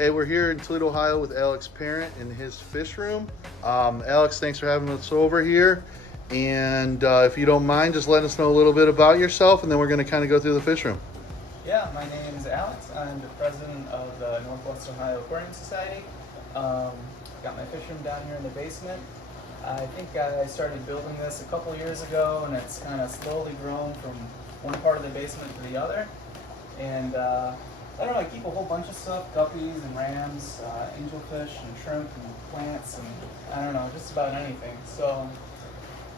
Hey, we're here in Toledo, Ohio with Alex Parent in his fish room. Alex, thanks for having us over here. And if you don't mind, just let us know a little bit about yourself, and then we're going to kind of go through the fish room. Yeah, my name is Alex. I'm the president of the Northwest Ohio Aquarium Society. Got my fish room down here in the basement. I think I started building this a couple years ago, and it's kind of slowly grown from one part of the basement to the other. And I don't know, I keep a whole bunch of stuff, guppies and rams, angelfish and shrimp and plants and I don't know, just about anything. So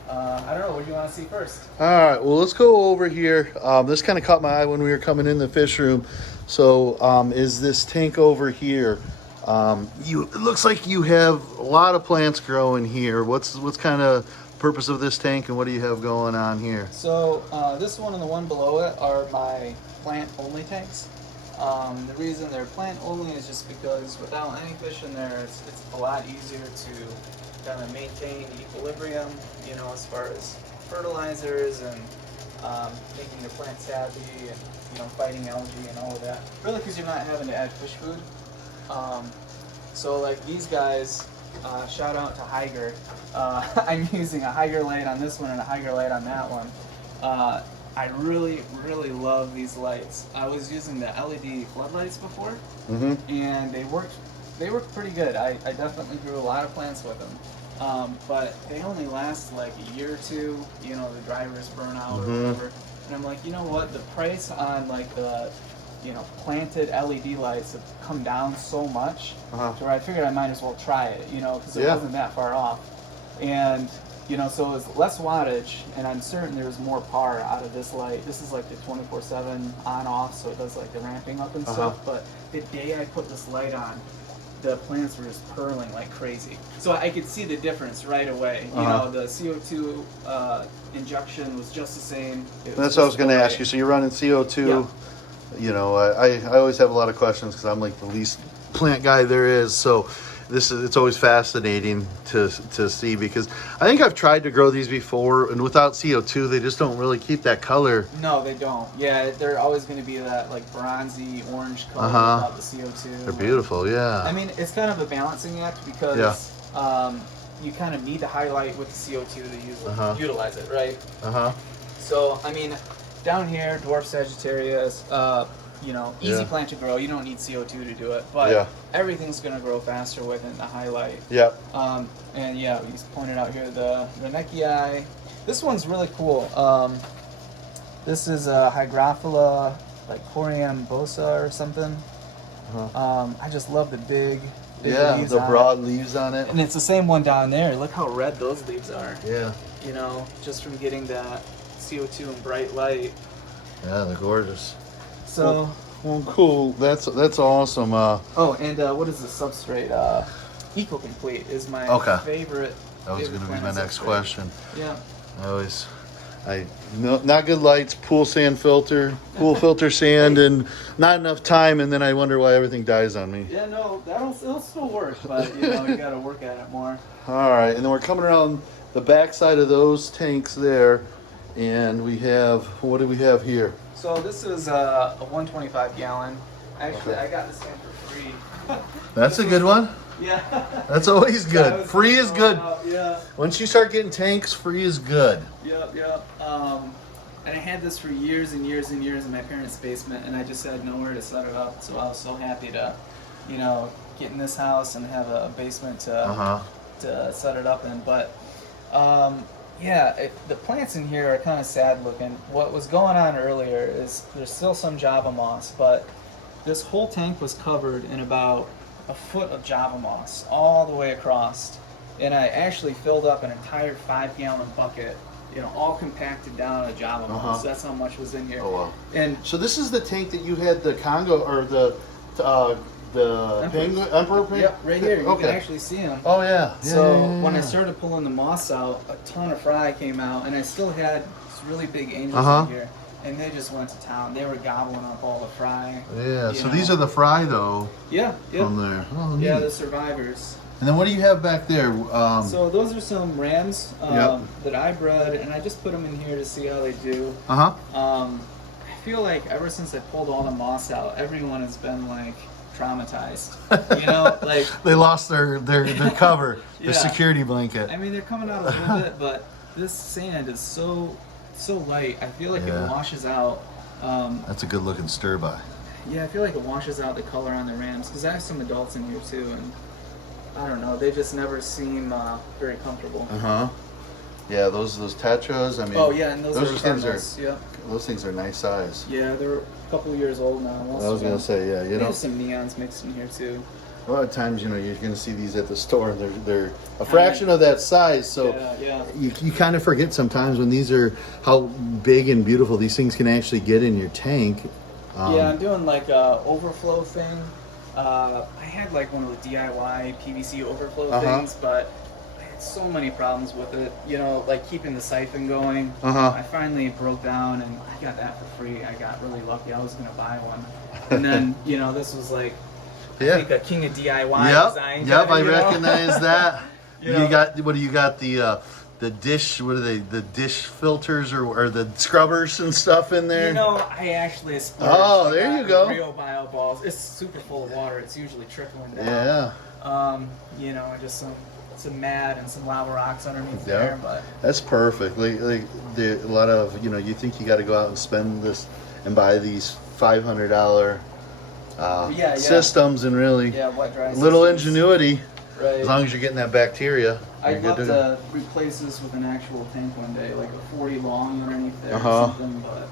I don't know, what do you want to see first? All right, well, let's go over here. This kind of caught my eye when we were coming in the fish room. So is this tank over here? It looks like you have a lot of plants growing here. What's kind of purpose of this tank, and what do you have going on here? So this one and the one below it are my plant-only tanks. The reason they're plant-only is just because without any fish in there, it's a lot easier to kind of maintain equilibrium, you know, as far as fertilizers and making your plants happy and, you know, fighting algae and all of that. Really, because you're not having to add fish food. So like these guys, shout out to Higer. I'm using a Higer light on this one and a Higer light on that one. I really love these lights. I was using the LED floodlights before, and they worked pretty good. I definitely grew a lot of plants with them, but they only last like a year or two. You know, the drivers burn out or whatever. And I'm like, you know what? The price on like the planted LED lights have come down so much, to where I figured I might as well try it. You know, because it wasn't that far off, and you know, so it was less wattage, and I'm certain there was more power out of this light. This is like the 24/7 on-off, so it does like the ramping up and stuff. But the day I put this light on, the plants were just purling like crazy. So I could see the difference right away. You know, the CO2 injection was just the same. That's what I was going to ask you. So you're running CO2. Yeah. You know, I always have a lot of questions because I'm like the least plant guy there is. So it's always fascinating to see, because I think I've tried to grow these before, and without CO2 they just don't really keep that color. No, they don't. Yeah, they're always going to be that like bronzy orange color without the CO2. They're beautiful, yeah. I mean, it's kind of a balancing act because you kind of need to highlight with the CO2 to utilize it, right? So I mean, down here, dwarf Sagittarius, you know, easy plant to grow. You don't need CO2 to do it, but everything's going to grow faster within the highlight. And yeah, we pointed out here the Neckii. This one's really cool. This is a Hygrophila, like Aquarium bosa or something. I just love the big leaves, the broad leaves on it. And it's the same one down there. Look how red those leaves are. Yeah. You know, just from getting that CO2 and bright light. Yeah, they're gorgeous. So, well, cool. That's awesome. oh, and what is the substrate? Eco-Complete is my favorite. That was going to be my next question. Yeah. Not good lights, pool filter sand, and not enough time, and then I wonder why everything dies on me. Yeah, no, it'll still work, but you know, you got to work at it more. All right, and then we're coming around the back side of those tanks there, and we have, what do we have here? So this is a 125 gallon. Actually, I got this thing for free. That's a good one. Yeah. That's always good. Free is good. Yeah. Once you start getting tanks, free is good. Yep. And I had this for years and years and years in my parents' basement, and I just had nowhere to set it up. So I was so happy to, you know, get in this house and have a basement to set it up in. But the plants in here are kind of sad looking. What was going on earlier is there's still some Java moss, but this whole tank was covered in about a foot of Java moss all the way across. And I actually filled up an entire 5-gallon bucket, you know, all compacted down a Java moss. That's how much was in here. Oh, wow. And so this is the tank that you had the Congo, or the penguin, emperor penguin? Yep, right here. You can actually see them. Oh, yeah. When I started pulling the moss out, a ton of fry came out, and I still had this really big angels in here. And they just went to town. They were gobbling up all the fry. Yeah, so these are the fry, though. Yeah. From there. Oh, neat. Yeah, the survivors. And then what do you have back there? So those are some rams that I bred, and I just put them in here to see how they do. I feel like ever since I pulled all the moss out, everyone has been like traumatized. You know, like They lost their cover, Yeah. their security blanket. I mean, they're coming out a little bit, but this sand is so light. I feel like Yeah. it washes out. That's a good looking stir by. Yeah, I feel like it washes out the color on the rams because I have some adults in here too, and I don't know, they just never seem very comfortable. Yeah, those tetras. I mean, Oh yeah, and those are things cardinals. Yeah. those things are nice size. Yeah, they're a couple of years old now. I was gonna say, yeah, you know, There's some neons mixed in here too. a lot of times, you know, you're gonna see these at the store, and they're a fraction of that size. So Yeah. you kind of forget sometimes when these are how big and beautiful these things can actually get in your tank. Yeah, I'm doing like a overflow thing. I had like one of the DIY PVC overflow things, but I had so many problems with it. You know, like keeping the siphon going. I finally broke down and I got that for free. I got really lucky. I was gonna buy one, and then you know this was like I think a king of DIY design. Yep, I you know? recognize that. You You know? got what do you got the dish? What are they? The dish filters or the scrubbers and stuff in there? You know, I actually splurged. Oh, I there got you go. Real bio balls. It's super full of water. It's usually trickling down. Yeah. You know, just some mad and some lava rocks underneath Yeah. there, but That's perfect. Like a lot of, you know, you think you got to go out and spend this and buy these $500 systems, and really wet dry little systems. ingenuity. Right. As long as you're getting that bacteria, you're I'd good love to to replace this with an actual tank one day, like a 40 long underneath there or something, but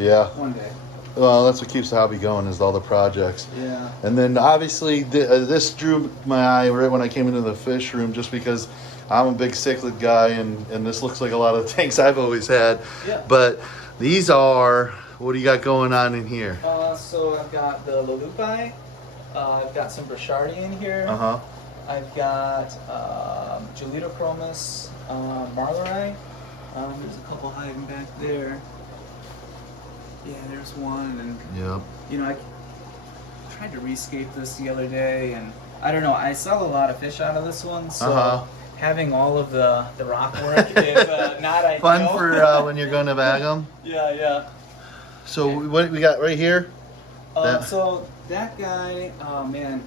Yeah. one day. Well, that's what keeps the hobby going, is all the projects. Yeah. And then obviously this drew my eye right when I came into the fish room, just because I'm a big cichlid guy, and this looks like a lot of the tanks I've always had. Yeah. But these are, what do you got going on in here? So I've got the Lulupi, I've got some Brichardi in here. I've got Gelitochromis Marleri. There's a couple hiding back there. Yeah, there's one, and Yep. you know, I tried to rescape this the other day, and I don't know, I sell a lot of fish out of this one, so having all of the rock work is not ideal. Fun for when you're going to bag them. Yeah. So what we got right here? So that guy, oh man,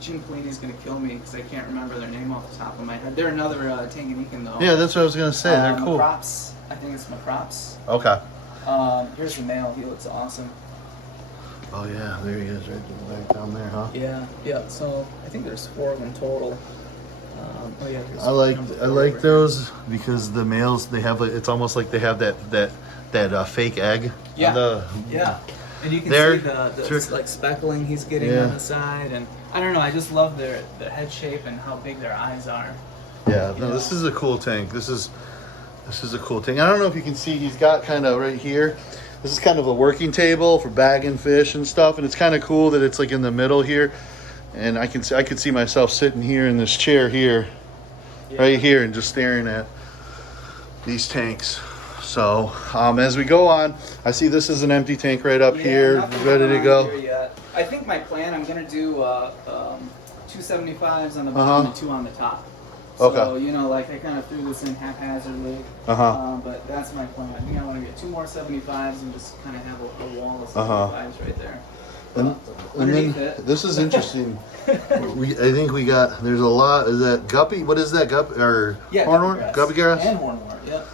Jim Queeney's gonna kill me because I can't remember their name off the top of my head. They're another Tanganyikan though. Yeah, that's what I was gonna say. They're cool. Macrops. I think it's Macrops. Okay. Here's the male. He looks awesome. Oh yeah, there he is, right down there, huh? Yeah. So I think there's 4 of them total. I like those because the males, they have like, it's almost like they have that fake egg. Yeah. And you can see the like speckling he's getting on the side, and I don't know. I just love their head shape and how big their eyes are. Yeah. No, this is a cool tank. This is a cool tank. I don't know if you can see. He's got kind of right here. This is kind of a working table for bagging fish and stuff, and it's kind of cool that it's like in the middle here. And I could see myself sitting here in this chair here, right here, and just staring at these tanks. So as we go on, I see this is an empty tank right up here, ready to go. I think my plan, I'm gonna do 275s on the bottom and 2 on the top. So you know, like I kind of threw this in haphazardly, but that's my plan. I think I want to get 2 more 75s and just kind of have a wall of 75s right there. And then this is interesting. I think we got, there's a lot. Is that Guppy? What is that? Guppy or hornwort? Guppy grass? And hornwort, yep.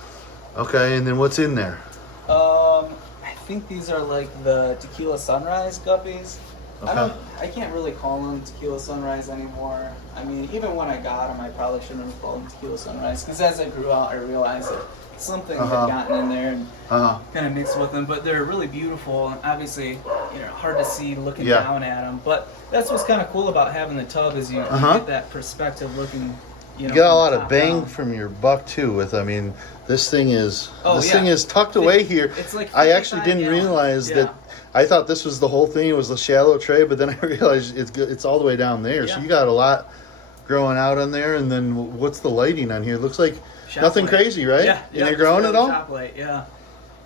Okay, and then what's in there? I think these are like the Tequila Sunrise Guppies. Okay. I can't really call them Tequila Sunrise anymore. I mean, even when I got them, I probably shouldn't have called them Tequila Sunrise, because as I grew out, I realized that something had gotten in there and kind of mixed with them. But they're really beautiful, and obviously, you know, hard to see looking down at them. But that's what's kind of cool about having the tub, is you get that perspective looking. You know, get a lot of bang from your buck too. With, I mean, this thing is thing is tucked away here. It's like I actually didn't realize that. I thought this was the whole thing. It was the shallow tray, but then I realized it's all the way down there. So you got a lot growing out on there. And then what's the lighting on here? It looks like nothing crazy, right? Yeah. And you're growing it all? Shop light, yeah.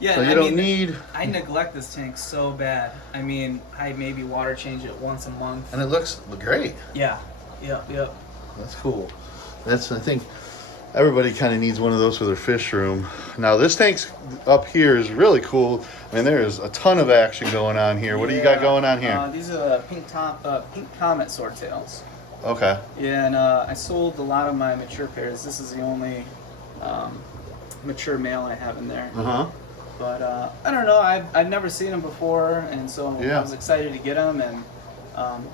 So you don't need... I neglect this tank so bad. I mean, I maybe water change it once a month. And it looks great. Yeah. Yep. That's cool. That's, I think, Everybody kind of needs one of those for their fish room. Now this tank's up here is really cool. I mean, there is a ton of action going on here. What do you got going on here? These are pink comet swordtails. Okay. Yeah, and I sold a lot of my mature pairs. This is the only mature male I have in there. But I don't know. I've never seen them before, and so I was excited to get them. And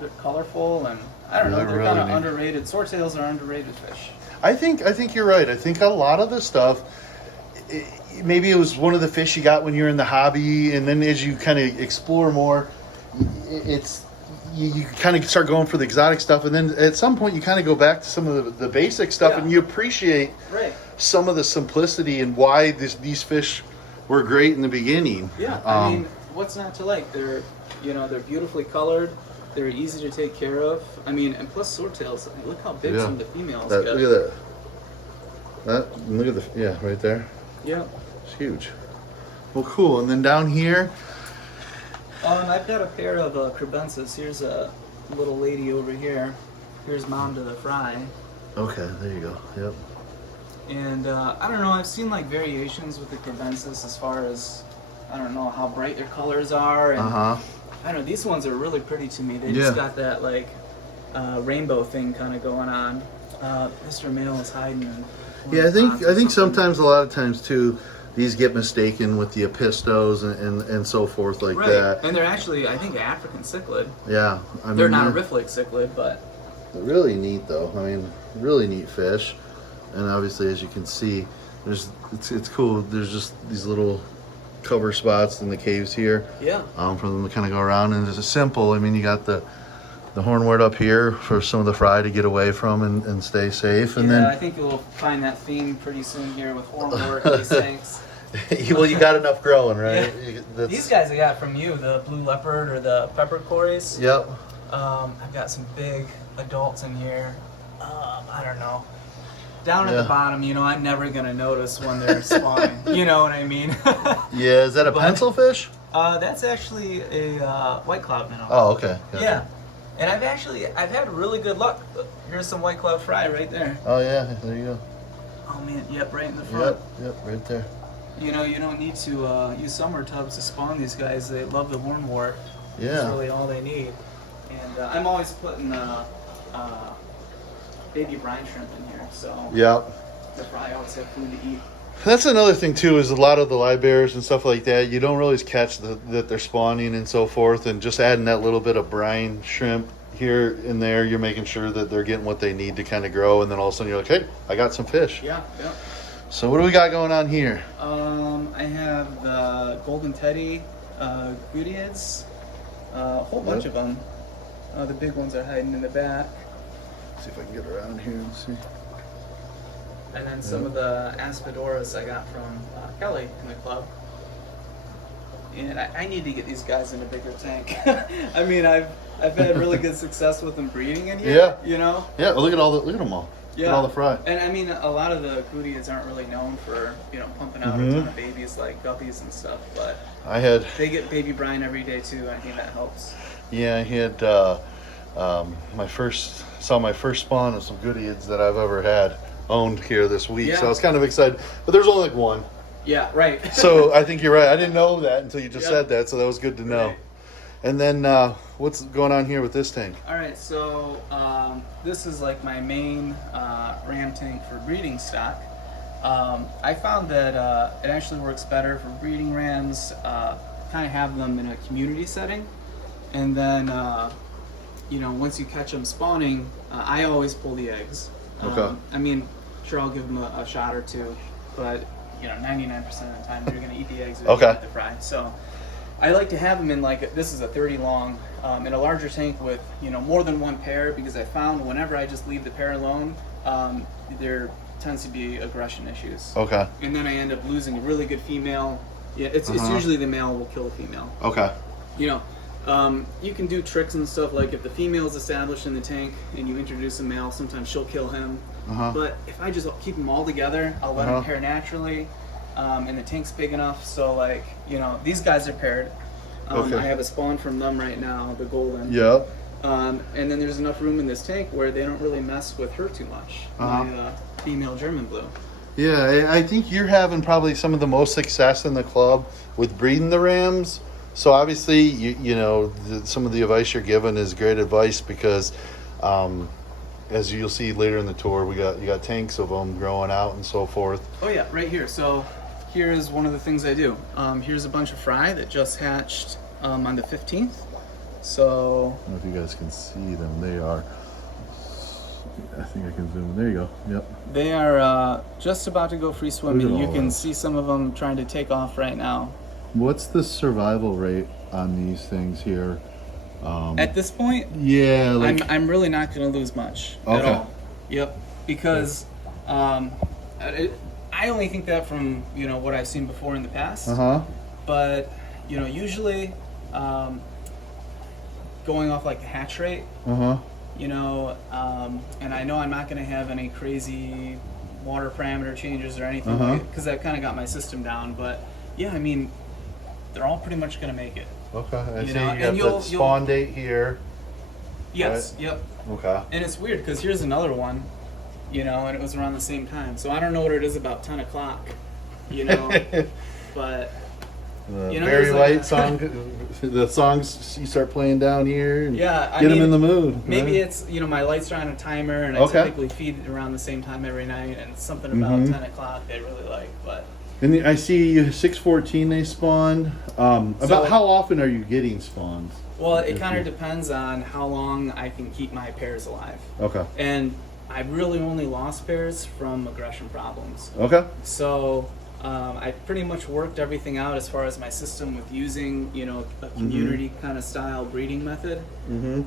they're colorful, and I don't know. They're really kind of neat. underrated. Swordtails are underrated fish. I think you're right. I think a lot of this stuff, maybe it was one of the fish you got when you're in the hobby, and then as you kind of explore more, you kind of start going for the exotic stuff, and then at some point you kind of go back to some of the basic stuff, and you appreciate some of the simplicity and why these fish were great in the beginning. Yeah, I mean, what's not to like? They're beautifully colored. They're easy to take care of. I mean, and plus swordtails. Look how big some of the females get. Look at that. Look at the right there. Yeah. It's huge. Well, cool. And then down here. I've got a pair of crebensis. Here's a little lady over here. Here's mom to the fry. Okay, there you go. Yep. And I don't know. I've seen like variations with the crebensis as far as I don't know how bright their colors are. And, I don't know, these ones are really pretty to me. They just got that like rainbow thing kind of going on. Mr. Male is hiding. Yeah, I think sometimes, a lot of times too, these get mistaken with the apistos and so forth like that. And they're actually, I think, African cichlid. Yeah, I mean, they're not a riflic cichlid, but they're really neat though. I mean, really neat fish. And obviously, as you can see, it's cool. There's just these little cover spots in the caves here. Yeah. For them to kind of go around, and it's simple. I mean, you got the hornwort up here for some of the fry to get away from and stay safe. And then I think you'll find that theme pretty soon here with hornwort and these things. Well, you got enough growing, right? Yeah. These guys I got from you, the blue leopard or the pepper cories. Yep. I've got some big adults in here. I don't know. Down at the bottom, I'm never gonna notice when they're spawning. You know what I mean? Yeah. Is that a pencil fish? That's actually a white cloud minnow. Oh, okay. Gotcha. Yeah. And I've had really good luck. Here's some white cloud fry right there. Oh yeah, there you go. Oh man, yep, right in the front. Yep, right there. You don't need to use summer tubs to spawn these guys. They love the hornwort. Yeah. That's really all they need. And I'm always putting baby brine shrimp in here, so the fry always have food to eat. That's another thing too, is a lot of the live bears and stuff like that, you don't really catch that they're spawning and so forth, and just adding that little bit of brine shrimp here and there, you're making sure that they're getting what they need to kind of grow, and then all of a sudden you're like, hey, I got some fish. Yeah. So what do we got going on here? I have the golden teddy Goodeids, a whole bunch of them. The big ones are hiding in the back. See if I can get around here and see. And then some of the aspidoras I got from Kelly in the club. And I need to get these guys in a bigger tank. I mean, I've had really good success with them breeding in here. Yeah. Yeah. Well, look at them all. Yeah. Look at all the fry. And I mean, a lot of the Goodeids aren't really known for pumping out a ton of babies like Guppies and stuff, but they get baby brine every day too. And I think that helps. Yeah, I had my first spawn of some Goodeids that I've ever had owned here this week, so I was kind of excited. But there's only like one. Yeah, right. So I think you're right. I didn't know that until you just said that, so that was good to know. Right. And then what's going on here with this tank? All right, so this is like my main ram tank for breeding stock. I found that it actually works better for breeding rams. Kind of have them in a community setting, and then once you catch them spawning, I always pull the eggs. Okay. I mean, sure, I'll give them a shot or two, but 99% of the time they're gonna eat the eggs or eat the fry. So I like to have them in this is a 30 long, in a larger tank with more than one pair, because I found whenever I just leave the pair alone, there tends to be aggression issues. Okay. And then I end up losing a really good female. Yeah, it's usually the male will kill the female. Okay. You can do tricks and stuff, like if the female is established in the tank and you introduce a male, sometimes she'll kill him. But if I just keep them all together, I'll let them pair naturally, and the tank's big enough, so these guys are paired. I have a spawn from them right now, the golden. Yep. And then there's enough room in this tank where they don't really mess with her too much. female German blue. Yeah, I think you're having probably some of the most success in the club with breeding the rams. So obviously, you know, some of the advice you're giving is great advice because, as you'll see later in the tour, you got tanks of them growing out and so forth. Oh yeah, right here. So here is one of the things I do. Here's a bunch of fry that just hatched on the 15th. So I don't know if you guys can see them. They are. I think I can zoom. There you go. Yep. They are just about to go free swimming. Look at You all can that. see some of them trying to take off right now. What's the survival rate on these things here? At this point, Yeah, like I'm really not going to lose much at Okay. all. Yep, because I only think that from what I've seen before in the past. But usually going off like the hatch rate. And I know I'm not going to have any crazy water parameter changes or anything because I've kind of got my system down. But yeah, I mean, they're all pretty much going to make it. Okay, I You see know, you and got you'll- the spawn date here. Yes. Right. Yep. Okay. And it's weird because here's another one, and it was around the same time. So I don't know what it is about 10 o'clock, but The You know, Barry there's White like song, the songs you start playing down here. And yeah, I get them mean, in the mood. Maybe right? it's my lights are on a timer, and I Okay. typically feed it around the same time every night, and it's something about 10 o'clock they really like. But And I see 614 they spawned. About So- how often are you getting spawns? well, it kind of depends on how long I can keep my pairs alive, Okay. and I really only lost pairs from aggression problems. Okay. So I pretty much worked everything out as far as my system with using, a community kind of style breeding method. And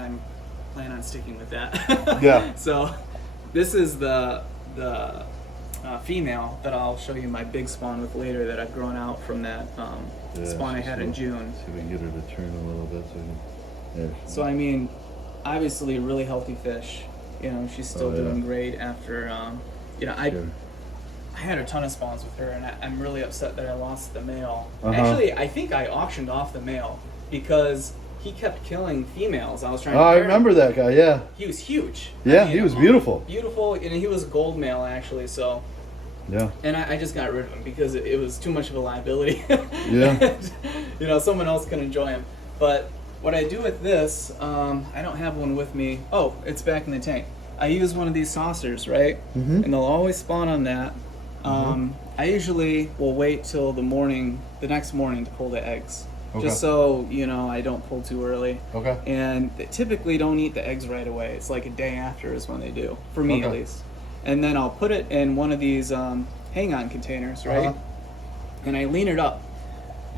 I'm planning on sticking with that. Yeah. So this is the female that I'll show you my big spawn with later that I've grown out from that spawn I had in June. See if we can get her to turn a little bit. There. So I mean, obviously a really healthy fish. She's still Oh, yeah. doing great after, Good. I had a ton of spawns with her, and I'm really upset that I lost the male. Uh-huh. Actually, I think I auctioned off the male because he kept killing females. I was trying Oh, to I pair remember him. that guy. Yeah. He was huge. Yeah, he was beautiful. Beautiful, and he was a gold male, actually, so... Yeah. And I just got rid of him because it was too much of a liability. Yeah. And, someone else can enjoy him. But what I do with this, I don't have one with me. Oh, it's back in the tank. I use one of these saucers, right? And they'll always spawn on that. I usually will wait till the next morning to pull the eggs. Okay. Just so, I don't pull too early. Okay. And they typically don't eat the eggs right away. It's like a day after is when they do, for me at Okay. least. And then I'll put it in one of these hang-on containers, right? And I lean it up.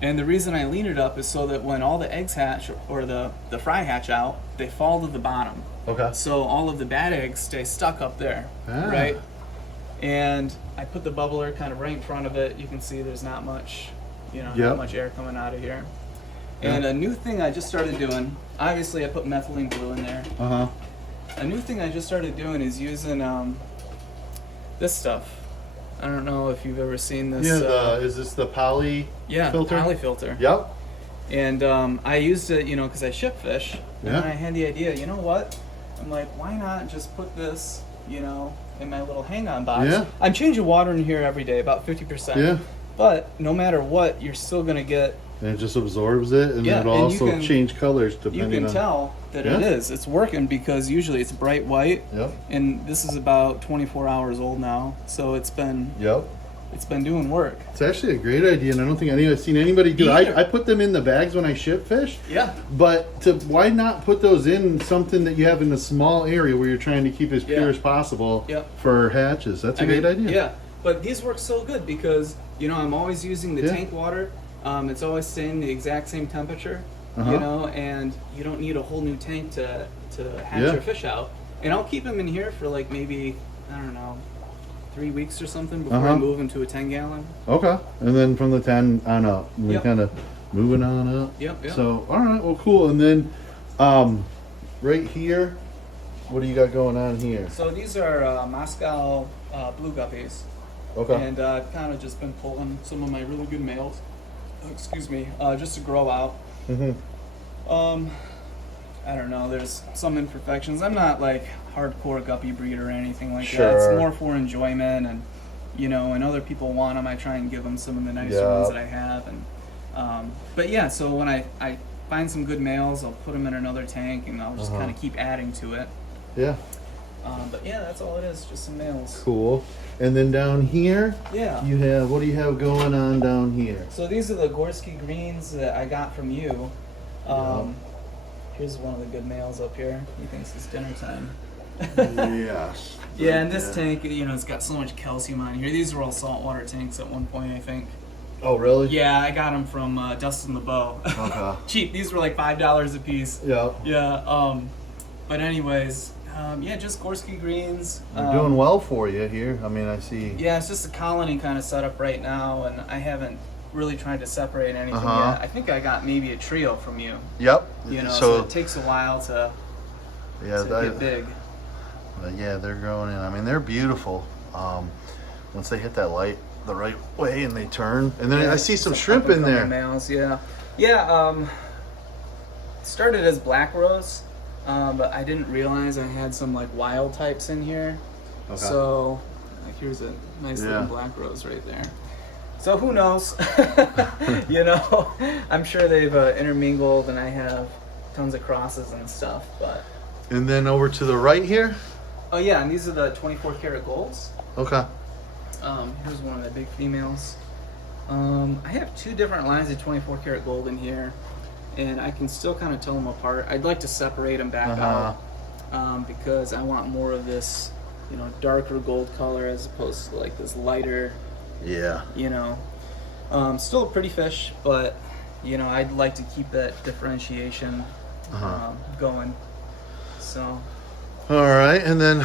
And the reason I lean it up is so that when all the eggs hatch or the fry hatch out, they fall to the bottom. Okay. So all of the bad eggs stay stuck up there, right? And I put the bubbler kind of right in front of it. You can see there's not much, not much air coming out of here. And a new thing I just started doing, obviously I put methylene blue in there. A new thing I just started doing is using this stuff. I don't know if you've ever seen this. Yeah. Is this the poly filter? Poly filter. Yep. And I used it, because I ship fish. And Yeah. then I had the idea, you know what? I'm like, why not just put this, in my little hang-on box? Yeah. I'm changing water in here every day, about 50%. Yeah. But no matter what, you're still going to get... And it just absorbs it, and Yeah, it'll and you also can- change colors You depending can on. tell that Yeah. it is. It's working because usually it's bright white. Yep. And this is about 24 hours old now. So it's been doing work. It's actually a great idea, and I don't think I've seen anybody do it. Me either. I put them in the bags when I ship fish. Yeah. But why not put those in something that you have in a small area where you're trying to keep as pure Yeah. as possible Yep. for hatches? That's a great idea. Yeah, but these work so good because I'm always using the Yeah. tank water. It's always staying the exact same temperature, and you don't need a whole new tank to hatch Yeah. your fish out. And I'll keep them in here for like maybe 3 weeks or something before I move them to a 10-gallon. Okay. And then from the 10 on up, and we Yep. kind of moving on up. Yep. So, all right, well, cool. And then right here, what do you got going on here? So these are Moscow blue guppies. Okay. And I've kind of just been pulling some of my really good males, just to grow out. I I don't know, there's some imperfections. I'm not like hardcore guppy breeder or anything like that. Sure. It's more for enjoyment, and you know, when other people want them, I try and give them some of the nicer ones that I have. And but yeah, so when I find some good males, I'll put them in another tank, and I'll just kind of keep adding to it. Yeah. But yeah, that's all it is, just some males. Cool. And then down here, Yeah. you have, what do you have going on down here? So these are the Gorski greens that I got from you. Here's one of the good males up here. He thinks it's dinner time. Yes. Yeah, and this tank, you know, it's got so much calcium on here. These were all saltwater tanks at one point, I think. Oh, really? Yeah, I got them from Dustin LeBeau. Okay. Cheap. These were like $5 a piece. Yeah. Yeah. But anyways, yeah, just Gorski greens. They're doing well for you here. I mean, I see. Yeah, it's just a colony kind of set up right now, and I haven't really tried to separate anything yet. I think I got maybe a trio from you. Yep. You know, so it takes a while to get big. Yeah, they're growing in. I mean, they're beautiful. Once they hit that light the right way and they turn, and then I see some shrimp in there. Males, yeah. Yeah. Started as black rose, but I didn't realize I had some like wild types in here. Okay. So like, here's a nice looking black rose right there. So who knows? You know, I'm sure they've intermingled, and I have tons of crosses and stuff. But and then over to the right here. Oh yeah, and these are the 24 karat golds. Okay. Here's one of the big females. I have two different lines of 24 karat gold in here, and I can still kind of tell them apart. I'd like to separate them back out because I want more of this, you know, darker gold color as opposed to like this lighter. Yeah. You know, still a pretty fish, but you know, I'd like to keep that differentiation going. So. All right, and then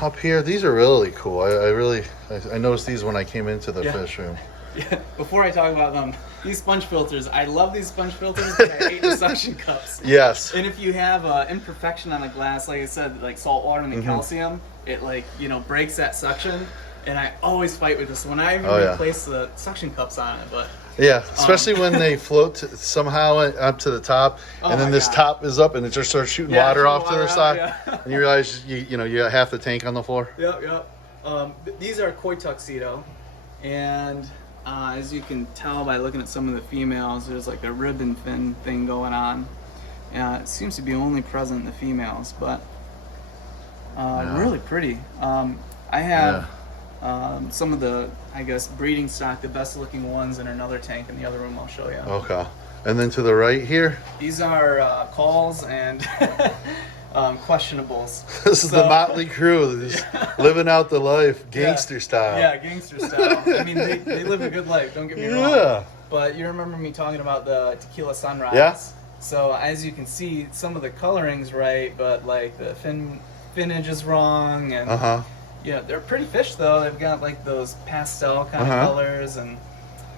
up here, these are really cool. I noticed these when I came into the fish room. Yeah. Before I talk about them, these sponge filters, I love these sponge filters, but I hate the suction cups. Yes. And if you have imperfection on the glass, like I said, like salt water and the calcium, it like, you know, breaks that suction. And I always fight with this when I replace the suction cups on it. But yeah, especially when they float somehow up to the top, and then this top is up, and it just starts shooting water off to the side, and you realize you know you got half the tank on the floor. Yep. These are koi tuxedo, and as you can tell by looking at some of the females, there's like a ribbon fin thing going on. It seems to be only present in the females, but really pretty. I have. Some of the, I guess, breeding stock, the best looking ones in another tank in the other room I'll show you. Okay. And then to the right here? These are calls and questionables. This is the motley crew, just living out the life, gangster style. Yeah, gangster style. I mean, they live a good life, don't get me wrong. Yeah. But you remember me talking about the tequila sunrise? Yeah. So as you can see, some of the coloring's right, but like the finnage is wrong, and yeah, they're pretty fish though. They've got like those pastel kind of colors, and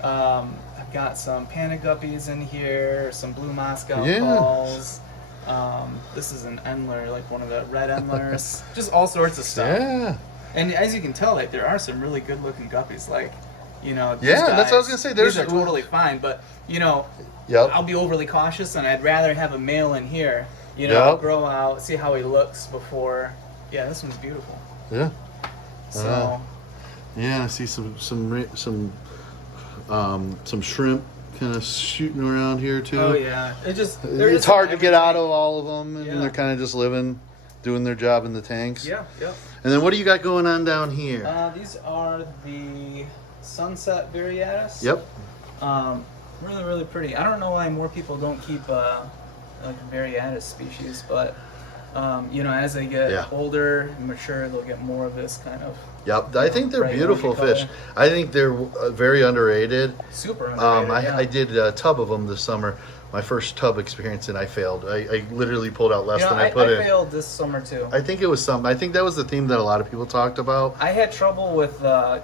I've got some panda guppies in here, some blue Moscow balls. This is an endler, like one of the red endlers. Just all sorts of stuff. Yeah. And as you can tell, like there are some really good looking guppies. Like, you know, these guys, that's what I was gonna say. These are totally fine, but you know, I'll be overly cautious, and I'd rather have a male in here. You know, grow out, see how he looks before. Yeah, this one's beautiful. Yeah. So. Yeah, I see some shrimp kind of shooting around here too. Oh yeah, it's hard to get out of all of them, and they're kind of just living, doing their job in the tanks. Yeah. And then what do you got going on down here? These are the sunset variatus. Yep. Really, really pretty. I don't know why more people don't keep like variatus species, but you know, as they get older and mature, they'll get more of this kind of. Yep, I think they're beautiful fish. I think they're very underrated. Super underrated. I did a tub of them this summer. My first tub experience, and I failed. I literally pulled out less than I put in. I failed this summer too. I think it was I think that was the theme that a lot of people talked about. I had trouble with the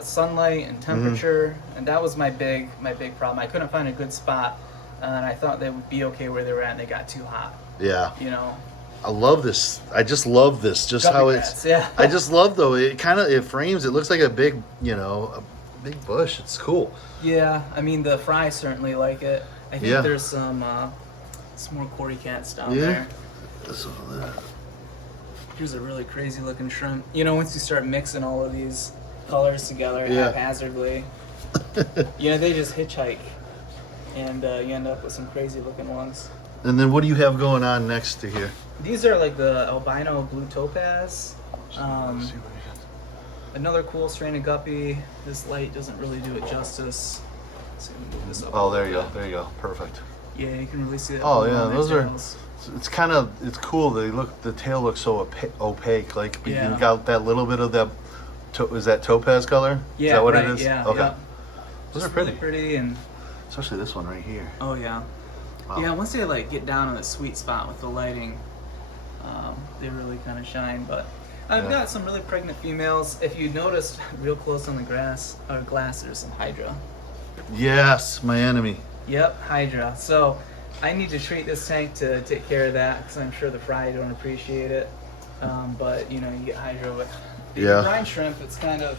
sunlight and temperature, and that was my big problem. I couldn't find a good spot, and I thought they would be okay where they were at, and they got too hot. Yeah. You know. I love this. I just love this. Just Guppy how it's. Yeah. I just love though. It frames. It looks like a big, a big bush. It's cool. Yeah. I mean, the fry certainly like it. I think there's some more Cory cats down there. this one there. Here's a really crazy looking shrimp. You know, once you start mixing all of these colors together haphazardly, you know, they just hitchhike, and you end up with some crazy looking ones. And then what do you have going on next to here? These are like the albino blue topaz. Another cool strain of guppy. This light doesn't really do it justice. So I'm gonna move this up. Oh, there you go. There you go. Perfect. Yeah, you can really see that. Oh yeah, those are. It's kind of, it's cool. They look, the tail looks so opaque. Like you got that little bit of that. Is that topaz color? Yeah, is that what right, it is? Yeah. Okay. Yeah. Those Just are pretty. Really pretty, and especially this one right here. oh yeah. Wow. Yeah, once they like get down on the sweet spot with the lighting, they really kind of shine. But I've got some really pregnant females. If you noticed real close on the glass, there's some hydra. Yes, my enemy. Yep, hydra. So I need to treat this tank to take care of that because I'm sure the fry don't appreciate it. But you know, you get hydra with brine shrimp. It's kind of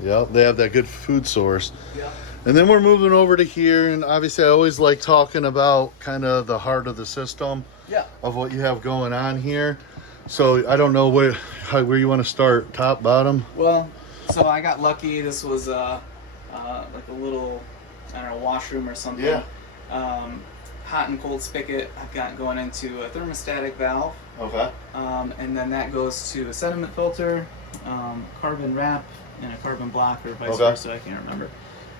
they have that good food source. yeah. And then we're moving over to here, and obviously I always like talking about kind of the heart of the system of what you have going on here. So I don't know where you want to start, top, bottom? Well, so I got lucky. This was like a little, I don't know, washroom or something. Yeah. Hot and cold spigot I've got going into a thermostatic valve. Okay. And then that goes to a sediment filter, carbon wrap, and a carbon block, or vice versa, I can't remember.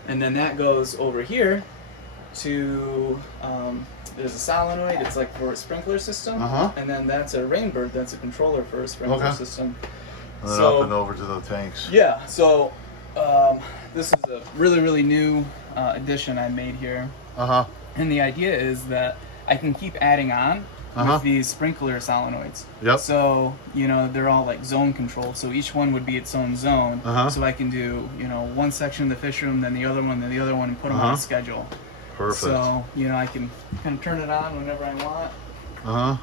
And then that goes over here to, there's a solenoid, it's like for a sprinkler system. And then that's a Rainbird, that's a controller for a sprinkler system. And then up and over to the tanks. Yeah, so this is a really, really new addition I made here. And the idea is that I can keep adding on with these sprinkler solenoids. So, you know, they're all like zone controlled. So each one would be its own zone. So I can do, you know, one section of the fish room, then the other one, and put them on a schedule. Perfect. So, you know, I can kind of turn it on whenever I want.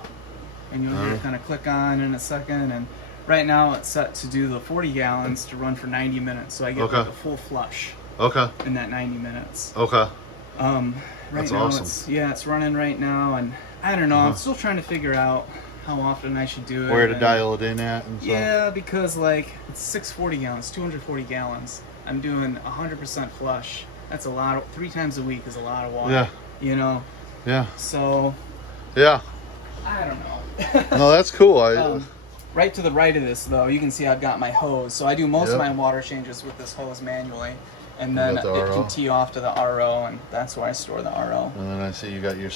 And you'll hear it kind of click on in a second. And right now it's set to do the 40 gallons to run for 90 minutes. So I get like a full flush in that 90 minutes. Right That's now awesome. it's running right now, and I don't know, I'm still trying to figure out how often I should do it. Where to dial it in at and stuff. Yeah, because like it's 640 gallons, 240 gallons. I'm doing 100% flush. That's a lot. 3 times a week is a lot of water. You know. So. I don't know. No, that's cool. Right to the right of this, though, you can see I've got my hose. So I do most of my water changes with this hose manually. And then it can tee off to the RO, and that's where I store the RO. And then I see you got your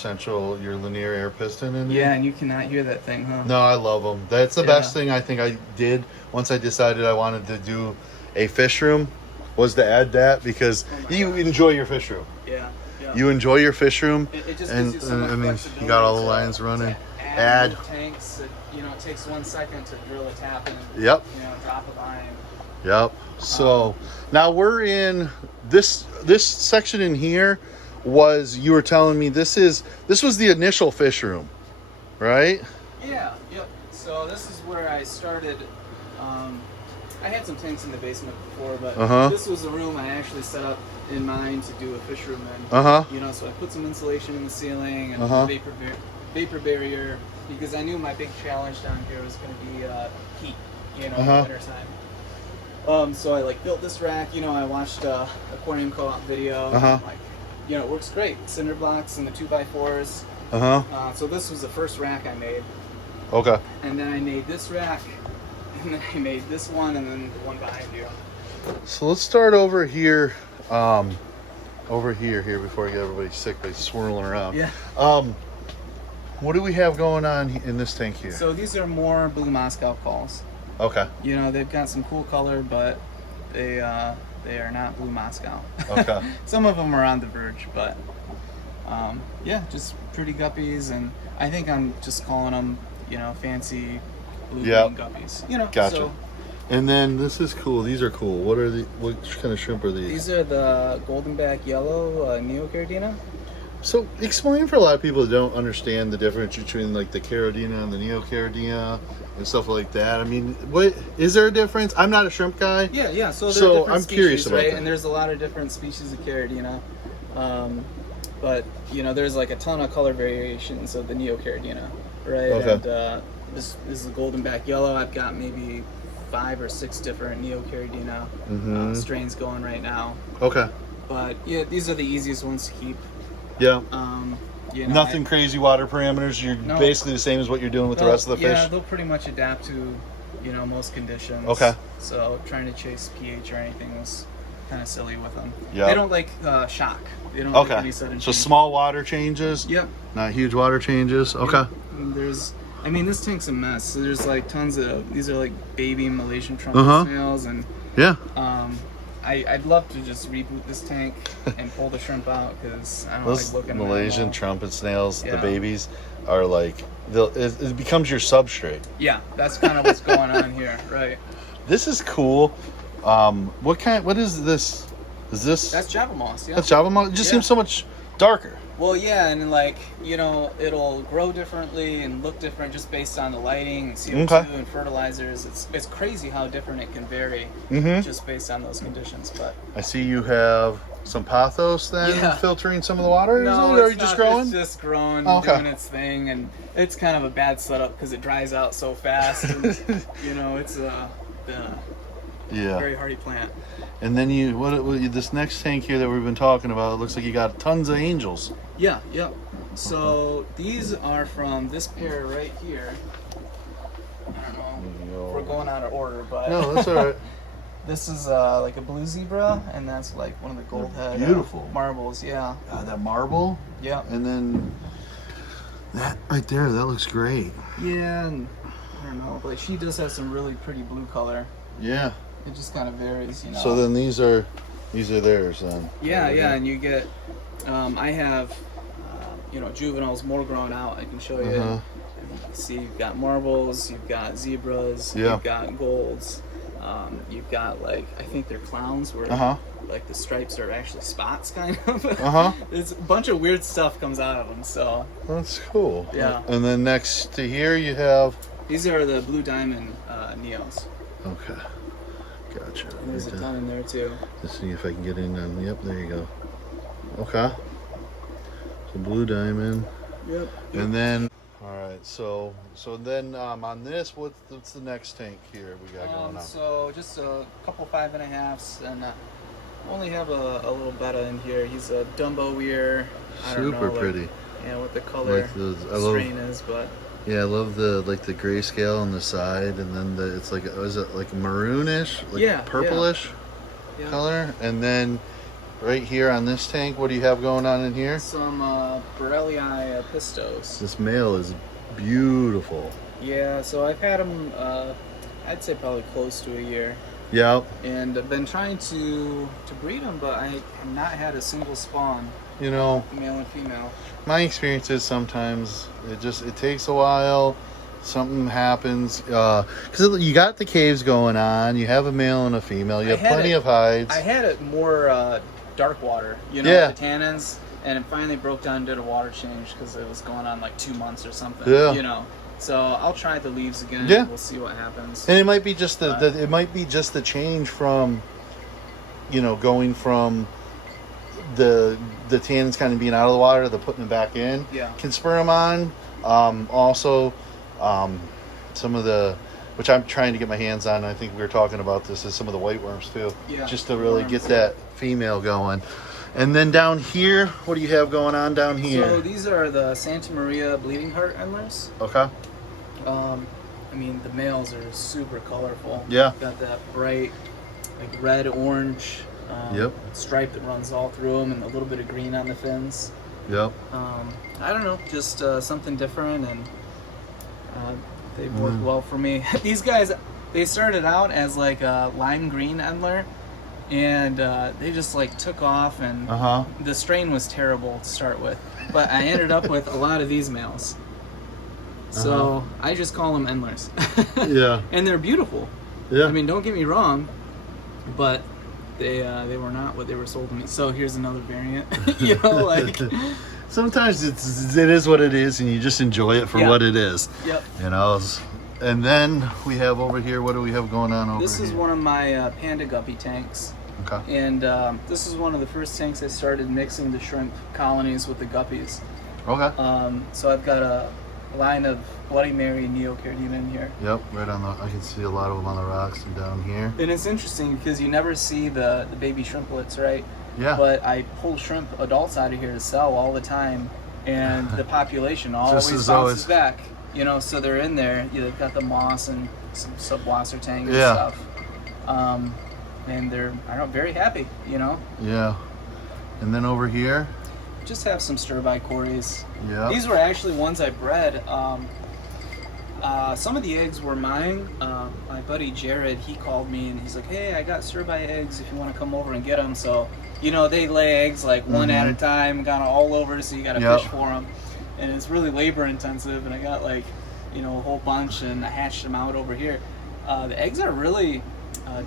linear air piston in there. Yeah, and you cannot hear that thing, huh? No, I love them. That's the best thing I think I did once I decided I wanted to do a fish room, was to add that, because you enjoy your fish room. You enjoy your fish room, it just gives you so much I mean, flexibility you got all the lines running. Add tanks. You know, it takes 1 second to drill a tap and you know, drop a line. So now we're in this section in here. You were telling me this was the initial fish room, right? So this is where I started. I had some tanks in the basement before, but this was a room I actually set up in mind to do a fish room in. You know, so I put some insulation in the ceiling and vapor barrier, because I knew my big challenge down here was going to be heat, you know, in the winter time. So I like built this rack. You know, I watched Aquarium co-op video. Like, you know, it works great. Cinder blocks and the 2x4s. So this was the first rack I made. And then I made this rack, and then I made this one, and then the one behind you. So let's start over here. Over here before I get everybody sick by swirling around. What do we have going on in this tank here? So these are more blue Moscow calls. You know, they've got some cool color, but they are not blue Moscow. Some of them are on the verge, but yeah, just pretty guppies, and I think I'm just calling them, you know, fancy blue green guppies. You know, So, and then this is cool. These are cool. What kind of shrimp are these? These are the goldenback yellow Neocaridina. So explain for a lot of people that don't understand the difference between like the Caridina and the Neocaridina and stuff like that. I mean, what is there a difference? I'm not a shrimp guy. Yeah. So I'm species, curious about that. And there's a lot of different species of Caridina, but you know, there's like a ton of color variations of the Neocaridina. right? Okay. And this is a golden back yellow. I've got maybe 5 or 6 different Neocaridina strains going right now. Okay. But yeah, these are the easiest ones to keep. Yeah. You know, Nothing crazy water parameters. You're basically the same as what you're doing with the rest of the fish. Yeah, they'll pretty much adapt to, most conditions. Okay. So trying to chase pH or anything was kind of silly with them. Yeah. They don't like shock. They don't like any sudden So change. small water changes. Yep. Not huge water changes. Okay. And this tank's a mess. So there's like tons of these are like baby Malaysian trumpet snails, and yeah. I'd love to just reboot this tank and pull the shrimp out because I don't Those like looking Malaysian at them trumpet snails, Yeah. the babies, are like it becomes your substrate. Yeah, that's kind of what's going on here, right? This is cool. What is this? Is this? That's Java moss. Yeah. That's Java moss. It just seems so much darker. Well, yeah, and like it'll grow differently and look different just based on the lighting and CO2 and fertilizers. It's crazy how different it can vary just based on those conditions. But I see you have some pothos then filtering some of the water. no, or are it's you just not. growing? It's just growing, okay. doing its thing, and it's kind of a bad setup because it dries out so fast. And, it's a very hardy plant. And then this next tank here that we've been talking about, it looks like you got tons of angels. Yeah, yeah. So these are from this pair right here. I don't know. We're going out of order, but no, that's all right. This is like a blue zebra, and that's like one of the gold head beautiful marbles. Yeah. That marble. Yeah. And then that right there, that looks great. Yeah, and I don't know, but she does have some really pretty blue color. Yeah. It just kind of varies, So then these are theirs then. Yeah, yeah, and you get. I have, juveniles more grown out. I can show you. You see, you've got marbles, you've got zebras, you've got golds, you've got I think they're clowns where like the stripes are actually spots, kind of. There's a bunch of weird stuff comes out of them. So that's cool. Yeah. And then next to here you have. These are the blue diamond neos. Okay. Gotcha. And there's a ton in there too. Let's see if I can get in on. Yep, there you go. Okay. So blue diamond. Yep. And then, all right. So then on this, what's the next tank here we got going on? So just a couple 5.5s, and only have a little betta in here. He's a Dumbo Weir. Super pretty. Yeah, what the color strain is, but. Yeah, I love the grayscale on the side, and then it's like, is it like maroonish, purplish color? And then right here on this tank, what do you have going on in here? Some Borellii pistos. This male is beautiful. Yeah, so I've had him, I'd say probably close to a year. Yep. And I've been trying to breed them, but I have not had a single spawn. Male and female. My experience is sometimes it takes a while. Something happens because you got the caves going on. You have a male and a female. You have plenty of hides. I had it more dark water, the tannins, and it finally broke down and did a water change because it was going on like 2 months or something. Yeah. So I'll try the leaves again. Yeah. We'll see what happens. And it might be just the change from, going from the tannins kind of being out of the water, the putting them back in. Yeah. Can spur them on. Also, some of the, which I'm trying to get my hands on, and I think we were talking about this, is some of the white worms too. Yeah. Just to really get that female going. And then down here, what do you have going on down here? So these are the Santa Maria bleeding heart endlers. Okay. The males are super colorful. Yeah. Got that bright, red, orange stripe that runs all through them, and a little bit of green on the fins. Yep. I don't know, just something different, and they've worked well for me. These guys, they started out as like a lime green endler, and they just took off, and the strain was terrible to start with, but I ended up with a lot of these males. So I just call them endlers. Yeah. And they're beautiful. Yeah. Don't get me wrong, but they were not what they were sold to me. So here's another variant. Sometimes it is what it is, and you just enjoy it for what it is. Yep. And then we have over here. What do we have going on over here? This is one of my Panda Guppy tanks. Okay. And this is one of the first tanks I started mixing the shrimp colonies with the guppies. Okay. So I've got a line of Bloody Mary neocaridina in here. Yep, right on the. I can see a lot of them on the rocks and down here. And it's interesting because you never see the baby shrimplets, right? Yeah. But I pull shrimp adults out of here to sell all the time, and the population always bounces back. You know, so they're in there. They've got the moss and some subwasser tang and stuff. And they're, I don't know, very happy. You know. Yeah. And then over here. Just have some stir-by cories. Yeah. These were actually ones I bred. Some of the eggs were mine. My buddy Jared, he called me and he's like, "Hey, I got stir-by eggs if you want to come over and get them." So, you know, they lay eggs like one at a time, kind of all over, so you got to fish for them. And it's really labor intensive. And I got like, you know, a whole bunch and I hatched them out over here. The eggs are really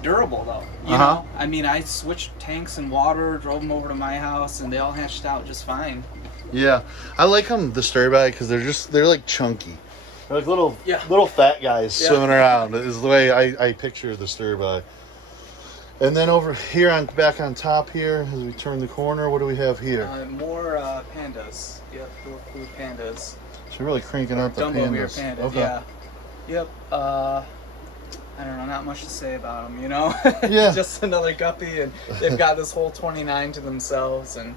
durable though. You know, I mean, I switched tanks and water, drove them over to my house, and they all hatched out just fine. Yeah, I like them, the stir-by, because they're like chunky. They're like little fat guys swimming around. Is the way I picture the stir-by. And then over here back on top here, as we turn the corner, what do we have here? More pandas. Yep, blue pandas. So you're really cranking up the Dumbo pandas. pandas. Okay. Yeah. Yep. I don't know, not much to say about them, you know? Yeah. Just another guppy, and they've got this whole 29 to themselves, and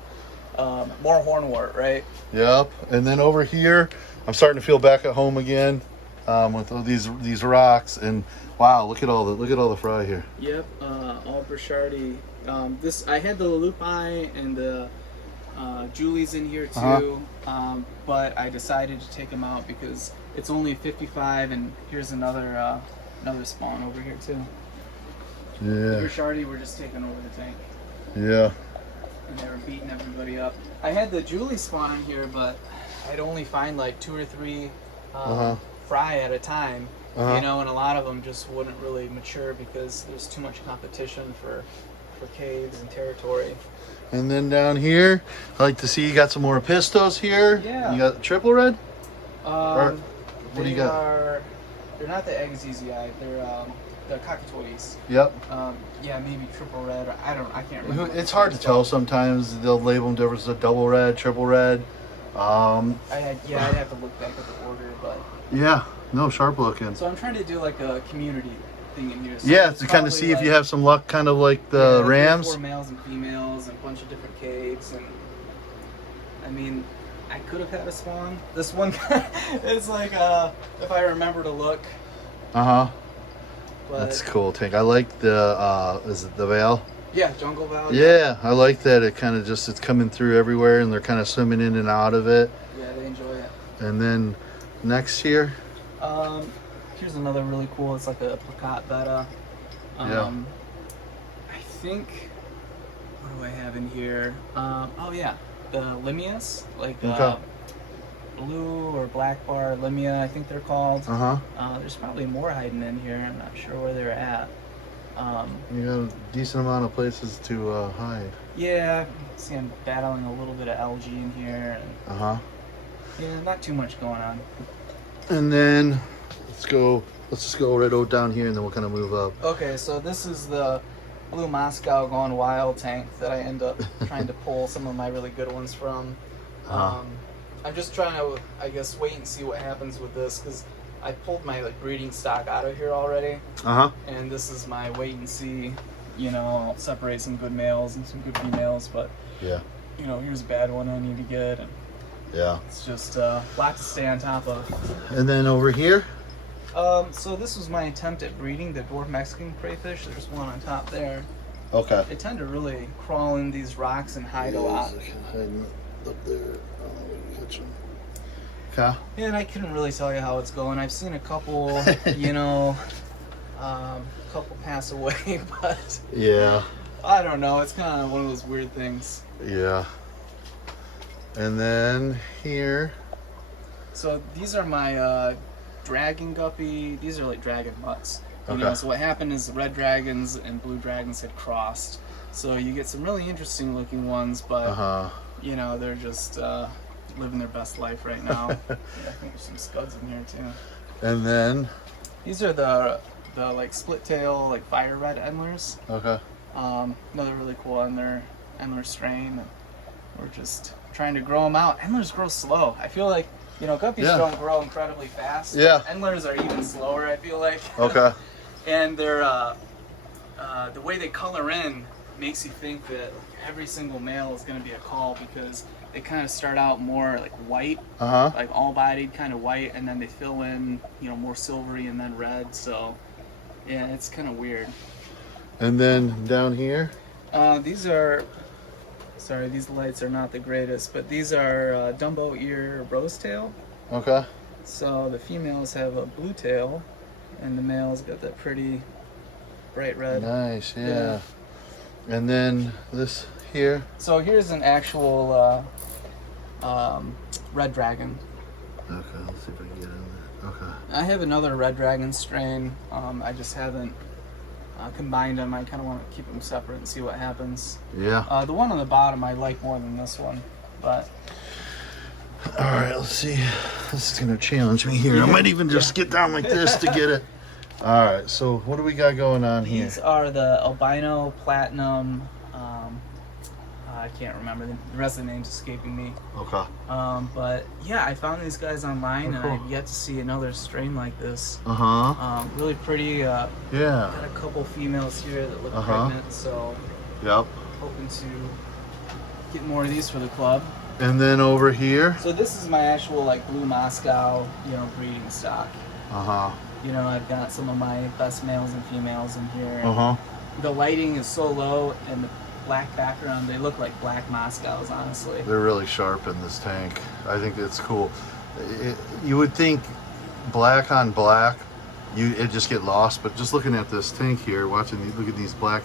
more hornwort, right? Yep. And then over here, I'm starting to feel back at home again with all these rocks. And wow, look at all the fry here. Yep. All Burchardi. I had the Lalupi and the Julie's in here too, but I decided to take them out because it's only 55, and here's another spawn over here too. Yeah. Burchardi were just taking over the tank. Yeah. And they were beating everybody up. I had the Julie spawn in here, but I'd only find like 2 or 3 fry at a time. You know, and a lot of them just wouldn't really mature because there's too much competition for caves and territory. And then down here, I like to see you got some more pistos here. Yeah. You got triple red? What do you got? They're not the Exezi, they're cockatoides. Yep. Yeah, maybe triple red. Or I can't remember. It's hard to tell sometimes. They'll label them different as a double red, triple red. I'd have to look back at the order, but yeah, no, sharp looking. so I'm trying to do like a community thing in here. So Yeah, it's to kind of see if like, you have some luck, kind of like the rams. 4 males and females and a bunch of different caves, and I mean, I could have had a spawn. This one is like if I remember to look. But That's cool, Tank. I like the is it the veil? Yeah, jungle veil. Yeah, I like that. It kind of it's coming through everywhere, and they're kind of swimming in and out of it. Yeah, they enjoy it. And then next here. Here's another really cool. It's like a plakat betta. I think. What do I have in here? Oh yeah, the limias, like blue or black bar limia, I think they're called. There's probably more hiding in here. I'm not sure where they're at. You got a decent amount of places to hide. Yeah, see, I'm battling a little bit of algae in here. And, yeah, not too much going on. And then let's just go right down here, and then we'll kind of move up. Okay, so this is the Blue Moscow Gone Wild tank that I end up trying to pull some of my really good ones from. I'm just trying to, I guess, wait and see what happens with this, because I pulled my breeding stock out of here already. And this is my wait and see. You know, I'll separate some good males and some good females, but yeah, you know, here's a bad one I need to get. And yeah, it's just a lot to stay on top of. And then over here. So this was my attempt at breeding the dwarf Mexican crayfish. There's one on top there. Okay. They tend to really crawl in these rocks and hide a lot. Hiding up there. Catch them. Okay. Yeah, and I couldn't really tell you how it's going. I've seen a couple, you know, couple pass away, but yeah, I don't know. It's kind of one of those weird things. Yeah. And then here. So these are my dragon guppy. These are like dragon mutts. You know, so what happened is the red dragons and blue dragons had crossed. So you get some really interesting looking ones, but you know, they're just living their best life right now. Yeah, I think there's some scuds in here too. And then these are the like split tail, like fire red endlers. Okay. Another really cool endler strain. We're just trying to grow them out. Endlers grow slow. I feel like You know, guppies Yeah. don't grow incredibly fast. Yeah. Endlers are even slower, I feel like. Okay. And they're the way they color in makes you think that every single male is going to be a call, because they kind of start out more like white, like all-bodied kind of white, and then they fill in, you know, more silvery and then red. So yeah, it's kind of weird. And then down here. These are, sorry, these lights are not the greatest, but these are Dumbo ear rose tail. Okay. So the females have a blue tail, and the males got that pretty bright red. Nice, yeah. And then this here. So here's an actual red dragon. Okay, let's see if I can get in there. Okay. I have another red dragon strain. I just haven't combined them. I kind of want to keep them separate and see what happens. Yeah. The one on the bottom I like more than this one, but. All right, let's see. This is gonna challenge me here. I might even just get down like this to get it. All right, so what do we got going on here? These are the albino platinum. I can't remember the rest of the names escaping me. Okay. But yeah, I found these guys online, Oh, cool. and I've yet to see another strain like this. Really pretty. Yeah. Got a couple females here that look pregnant, so Yep. hoping to get more of these for the club. And then over here. So this is my actual like blue Moscow, you know, breeding stock. You know, I've got some of my best males and females in here. The lighting is so low, and the black background, they look like black Moscows, honestly. They're really sharp in this tank. I think it's cool. You would think black on black, it'd just get lost, but just looking at this tank here, look at these black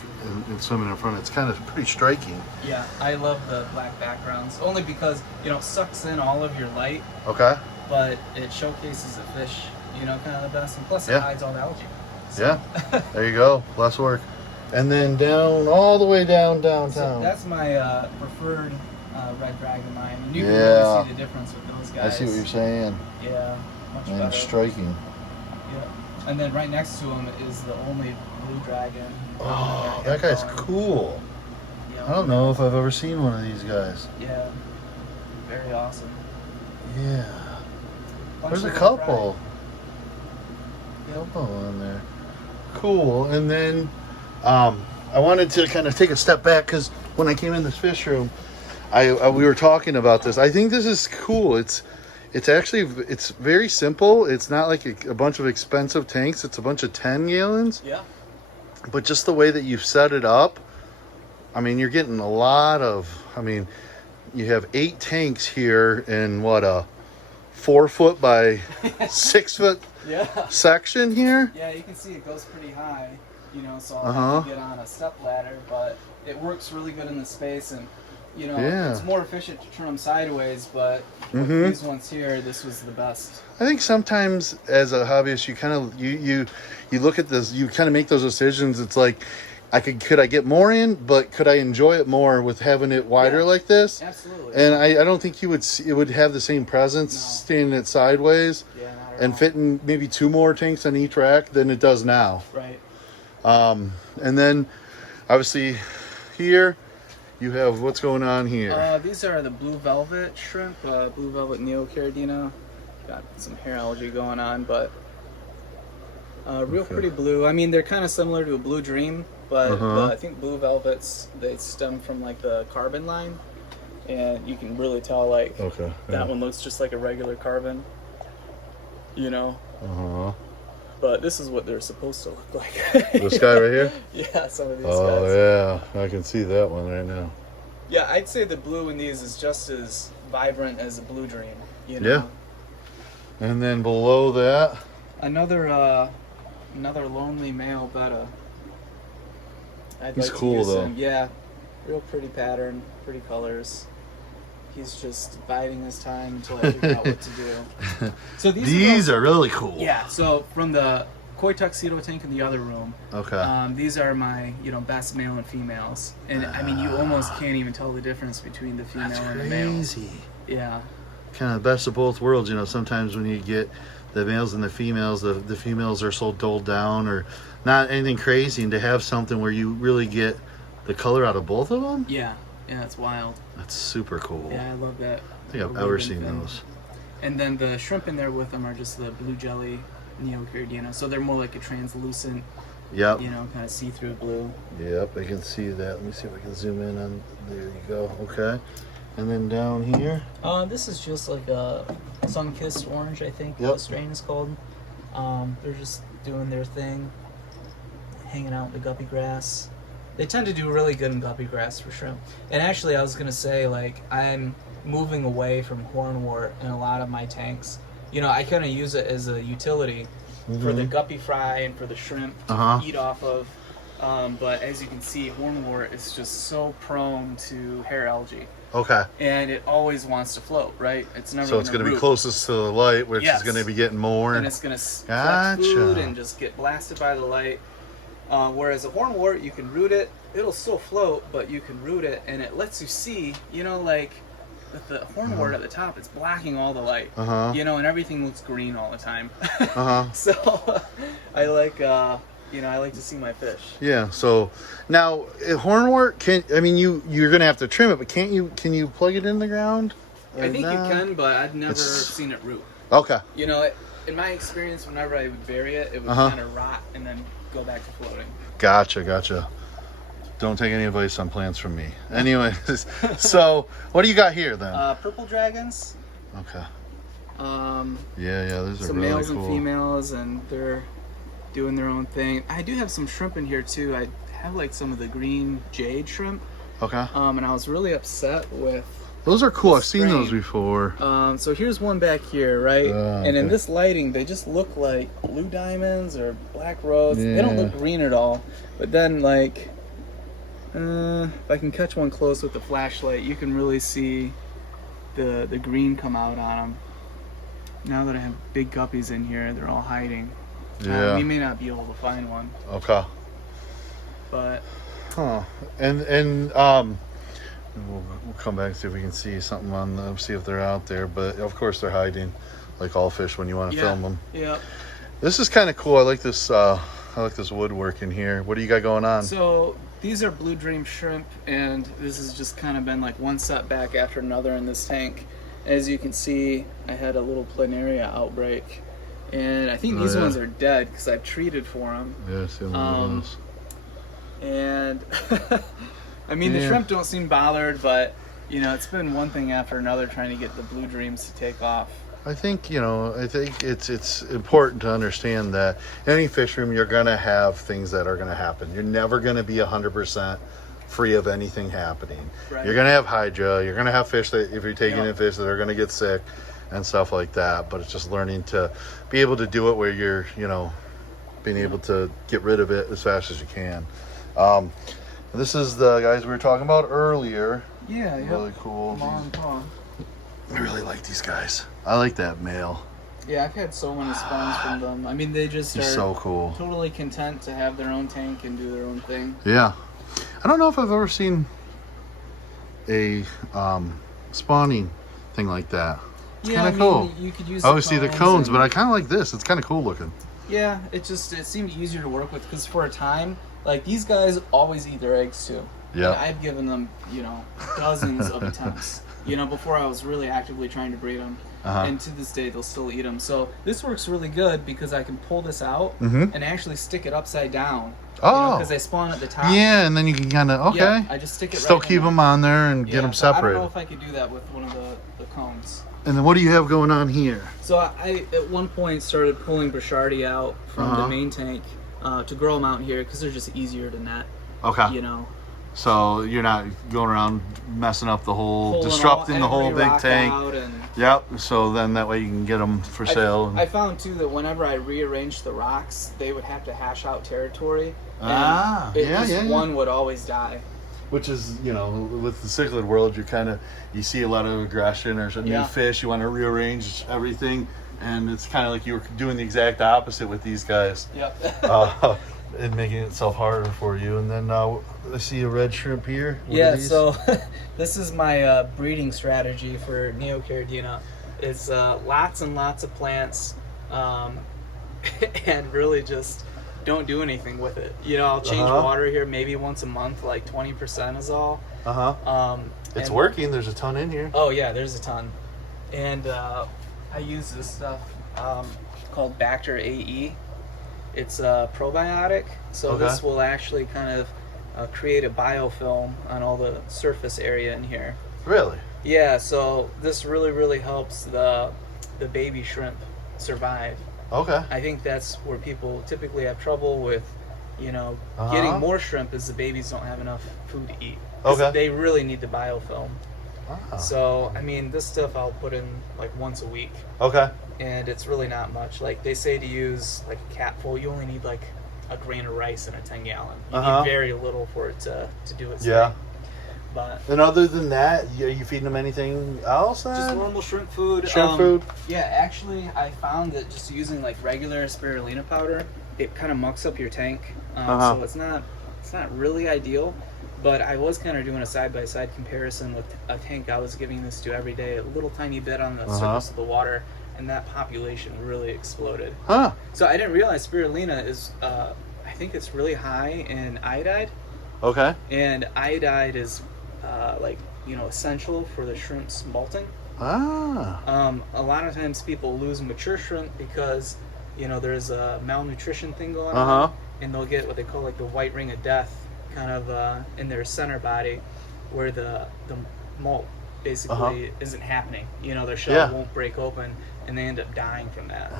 and swimming in front, it's kind of pretty striking. Yeah, I love the black backgrounds, only because, you know, it sucks in all of your light, Okay. but it showcases the fish, you know, kind of the best, and plus Yeah. it hides all the algae. So. Yeah. There you go. Less work. And then down, all the way down downtown. So that's my preferred red dragon line. And you can Yeah. really see the difference with those I guys. see what you're saying. Yeah, much And better. striking. Yeah. And then right next to him is the only blue dragon. Oh, that guy's cool. Yeah, I don't know if I've ever seen one of these guys. Yeah, very awesome. Yeah. Bunch There's a of couple. Yep. Couple in there. Cool. And then I wanted to kind of take a step back, because when I came in this fish room, we were talking about this. I think this is cool. It's very simple. It's not like a bunch of expensive tanks. It's a bunch of 10 gallons. Yeah. But just the way that you've set it up, I mean, you're getting a lot of, I mean, you have 8 tanks here in what, a 4 foot by 6 foot Yeah. section here. Yeah, you can see it goes pretty high, you know, so I'll have to get on a step ladder, but it works really good in the space, and, you know, it's more efficient to turn them sideways, but with these ones here, this was the best. I think sometimes as a hobbyist, you kind of, you look at this, you kind of make those decisions. It's like, could I get more in, but could I enjoy it more with having it wider like this? Absolutely. And I don't think it would have the same presence standing it sideways and fitting maybe 2 more tanks on each rack than it does now. Right. And then obviously here you have what's going on here. These are the blue velvet shrimp, blue velvet neocaridina. Got some hair algae going on, but real pretty blue. I mean, they're kind of similar to a blue dream, but I think blue velvets, they stem from like the carbon line, and you can really tell like that one looks just like a regular carbon, you know. But this is what they're supposed to look like. This guy right here? Yeah, some of these guys. Oh yeah, I can see that one right now. Yeah, I'd say the blue in these is just as vibrant as a blue dream, you know. Yeah. And then below that, another lonely male betta. He's cool though. Yeah, real pretty pattern, pretty colors. He's just biding his time until I figure out what to do. So these are really cool. Yeah. So from the koi tuxedo tank in the other room. These are my best male and females, and I mean you almost can't even tell the difference between the female and the male. Crazy. Yeah. Kind of the best of both worlds. You know, sometimes when you get the males and the females are so dulled down or not anything crazy, and to have something where you really get the color out of both of them. Yeah, it's wild. That's super cool. Yeah, I love that. I think I've ever seen those. And then the shrimp in there with them are just the blue jelly Neocaridina. So they're more like a translucent, Yep. you know, kind of see-through blue. Yep, I can see that. Let me see if I can zoom in on. There you go. Okay. And then down here. This is just like a sun-kissed orange, I think the strain is called. They're just doing their thing, hanging out in the guppy grass. They tend to do really good in guppy grass for shrimp. And actually, I was gonna say, like, I'm moving away from hornwort in a lot of my tanks. You know, I kind of use it as a utility for the guppy fry and for the shrimp to eat off of. But as you can see, hornwort is just so prone to hair algae. Okay. And it always wants to float, right? It's never. So it's going to be closest to the light, which is going to be getting more. And it's going to collect food and just get blasted by the light. Whereas a hornwort, you can root it. It'll still float, but you can root it, and it lets you see. You know, like with the hornwort at the top, it's blocking all the light. You know, and everything looks green all the time. So I like. You know, I like to see my fish. Yeah. So now, hornwort you're gonna have to trim it, but can you plug it in the ground? I think you can, but I've never seen it root. Okay. You know, in my experience, whenever I would bury it, it would kind of rot and then go back to floating. Gotcha. Don't take any advice on plants from me. Anyways, so what do you got here then? Purple dragons. Okay. Yeah, those are some really males cool. and females, and they're doing their own thing. I do have some shrimp in here too. I have like some of the green jade shrimp. Okay. And I was really upset with. Those are cool. I've seen those before. So here's one back here, right? And in this lighting, they just look like blue diamonds or black rose. They don't look green at all. But then, like, if I can catch one close with the flashlight, you can really see the green come out on them. Now that I have big guppies in here, they're all hiding. Yeah. We may not be able to find one. Okay. But. And we'll come back and see if we can see something on them, see if they're out there. But of course they're hiding, like all fish when you want to film them. Yeah. This is kind of cool. I like this. I like this woodwork in here. What do you got going on? So these are blue dream shrimp, and this has just kind of been like one setback after another in this tank. As you can see, I had a little planaria outbreak, and I think these ones are dead because I've treated for them. Yeah, see those. And I mean, the shrimp don't seem bothered, but you know, it's been one thing after another trying to get the blue dreams to take off. I think it's important to understand that in any fish room you're gonna have things that are gonna happen. You're never gonna be 100% free of anything happening. Right. You're gonna have hydra. You're gonna have fish that if you're taking in fish that are gonna get sick and stuff like that. But it's just learning to be able to do it where you're, you know, being able to get rid of it as fast as you can. This is the guys we were talking about earlier. Yeah, really cool. Mom and Pa. I really like these guys. I like that male. Yeah, I've had so many spawns from them. I mean, they just are so cool. Totally content to have their own tank and do their own thing. Yeah. I don't know if I've ever seen a spawning thing like that. It's kind of cool. You could use. I always see the cones, but I kind of like this. It's kind of cool looking. Yeah, it seemed easier to work with because for a time, like these guys always eat their eggs too. Yeah. I've given them, you know, dozens of attempts. You know, before I was really actively trying to breed them. And to this day, they'll still eat them. So this works really good because I can pull this out and actually stick it upside down. Oh. Because they spawn at the top. Yeah, and then you can kind of, Yeah, I just stick it still keep them on there and get them separated. I don't know if I could do that with one of the cones. And then what do you have going on here? So I at one point started pulling Brichardi out from the main tank to grow them out here because they're just easier to net. Okay. You know. So you're not going around messing up the whole, disrupting the whole big tank. Yep. So then that way you can get them for sale. I found too that whenever I rearranged the rocks, they would have to hash out territory. And one would always die. Which is, you know, with the cichlid world, you see a lot of aggression or some new fish. You want to rearrange everything, and it's kind of like you were doing the exact opposite with these guys. Yep. And making itself harder for you. And then I see a red shrimp here. What so this is my breeding strategy for Neocaridina. It's lots and lots of plants, and really just don't do anything with it. You know, I'll change water here maybe once a month, like 20% is all. It's working. There's a ton in here. Oh yeah, there's a ton. And I use this stuff called Bacter AE. It's a probiotic, so Okay. this will actually kind of create a biofilm on all the surface area in here. Really? Yeah, so this really helps the baby shrimp survive. Okay. I think that's where people typically have trouble with, getting more shrimp, is the babies don't have enough food to eat. 'Cause Okay. they really need the biofilm. Ah. So, I mean, this stuff I'll put in like once a week, Okay. and it's really not much. Like they say to use like a capful, you only need like a grain of rice in a 10-gallon. You need very little for it to do its Yeah. thing. But And other than that, are you feeding them anything else then? just normal shrimp food. Shrimp food? Yeah, actually, I found that just using like regular spirulina powder, it kind of mucks up your tank. So it's not really ideal. But I was kind of doing a side-by-side comparison with a tank I was giving this to every day, a little tiny bit on the surface of the water, and that population really exploded. Huh. So I didn't realize spirulina is, I think it's really high in iodide, Okay. and iodide is essential for the shrimp's molting. Ah. A lot of times people lose mature shrimp because, there's a malnutrition thing going on, and they'll get what they call like the white ring of death kind of in their center body, where the molt basically isn't happening. Their shell won't break open, and they end up dying from that.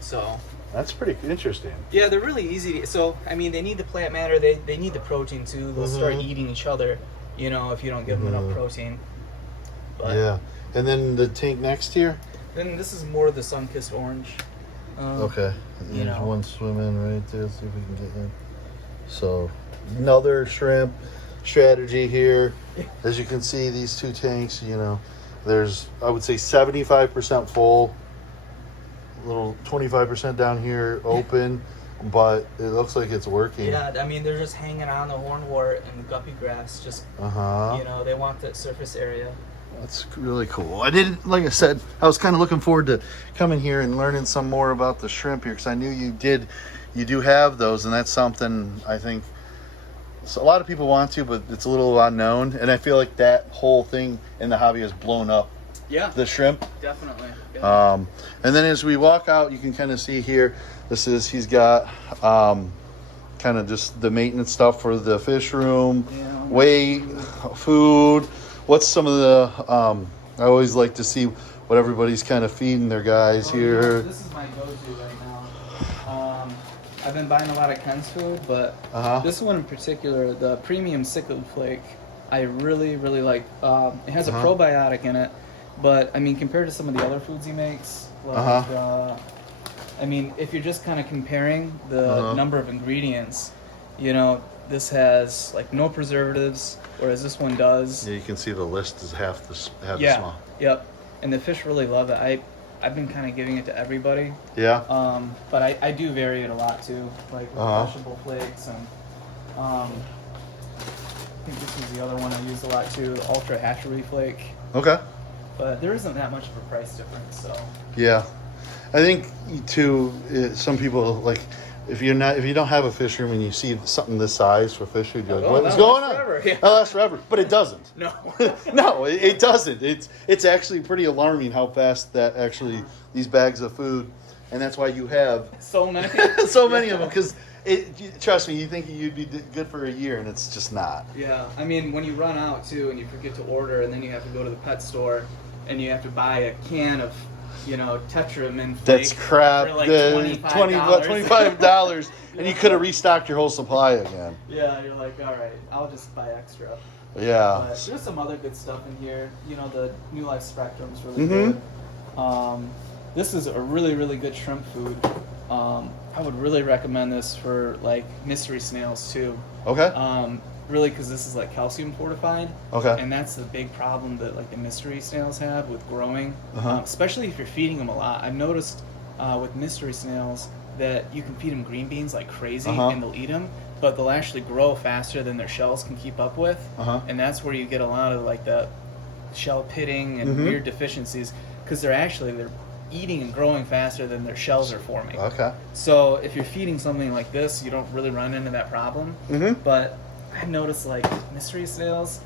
So That's pretty interesting. yeah, they're really easy to, so I mean, they need the plant matter, they need the protein too. They'll start eating each other, if you don't give them enough protein. But Yeah. And then the tank next here? then this is more the sun-kissed orange. Okay. you There's know. one swimming right there. Let's see if we can get in. So, another shrimp strategy here. As you can see, these two tanks, there's, I would say, 75% full, a little 25% down here open, but it looks like it's working. Yeah, I mean, they're just hanging on the hornwort and guppy grass, just, they want that surface area. That's really cool. Like I said, I was kind of looking forward to coming here and learning some more about the shrimp here, because I knew you do have those, and that's something I think a lot of people want to, but it's a little unknown, and I feel like that whole thing in the hobby has blown up. Yeah, The shrimp. definitely. Yeah. And then as we walk out, you can kind of see here, he's got kind of just the maintenance stuff for the fish room, weight, food. What's some of the, I always like to see what everybody's kind of feeding their guys here. This is my go-to right now. I've been buying a lot of Ken's food, but this one in particular, the premium cichlid flake, I really like. It has a probiotic in it, but I mean, compared to some of the other foods he makes, like, I mean, if you're just kind of comparing the number of ingredients, this has like no preservatives, whereas this one does. Yeah, you can see the list is half the small. Yep. And the fish really love it. I've been kind of giving it to everybody. Yeah. But I do vary it a lot too, like with vegetable flakes, and I think this is the other one I use a lot too, the ultra hatchery flake. Okay. But there isn't that much of a price difference, so. Yeah, I think too. Some people like if you don't have a fish room and you see something this size for fish food, you're like, "What's going on?" Forever. Yeah. That lasts forever, but it doesn't. No. No, it doesn't. It's actually pretty alarming how fast that actually these bags of food, and that's why you have So many. so many of them, because trust me, you think you'd be good for a year, and it's just not. Yeah, I mean, when you run out too and you forget to order, and then you have to go to the pet store and you have to buy a can of, Tetramin flake. That's crap. For like $25, and you could have restocked your whole supply again. Yeah, you're like, all right, I'll just buy extra. Yeah. But there's some other good stuff in here. The New Life Spectrum's really good. This is a really good shrimp food. I would really recommend this for like mystery snails too. Okay. Really, because this is like calcium fortified. Okay. And that's the big problem that like the mystery snails have with growing, especially if you're feeding them a lot. I've noticed with mystery snails that you can feed them green beans like crazy, and they'll eat them, but they'll actually grow faster than their shells can keep up with, and that's where you get a lot of like the shell pitting and weird deficiencies, because they're eating and growing faster than their shells are forming. Okay. So if you're feeding something like this, you don't really run into that problem. But I've noticed like mystery snails,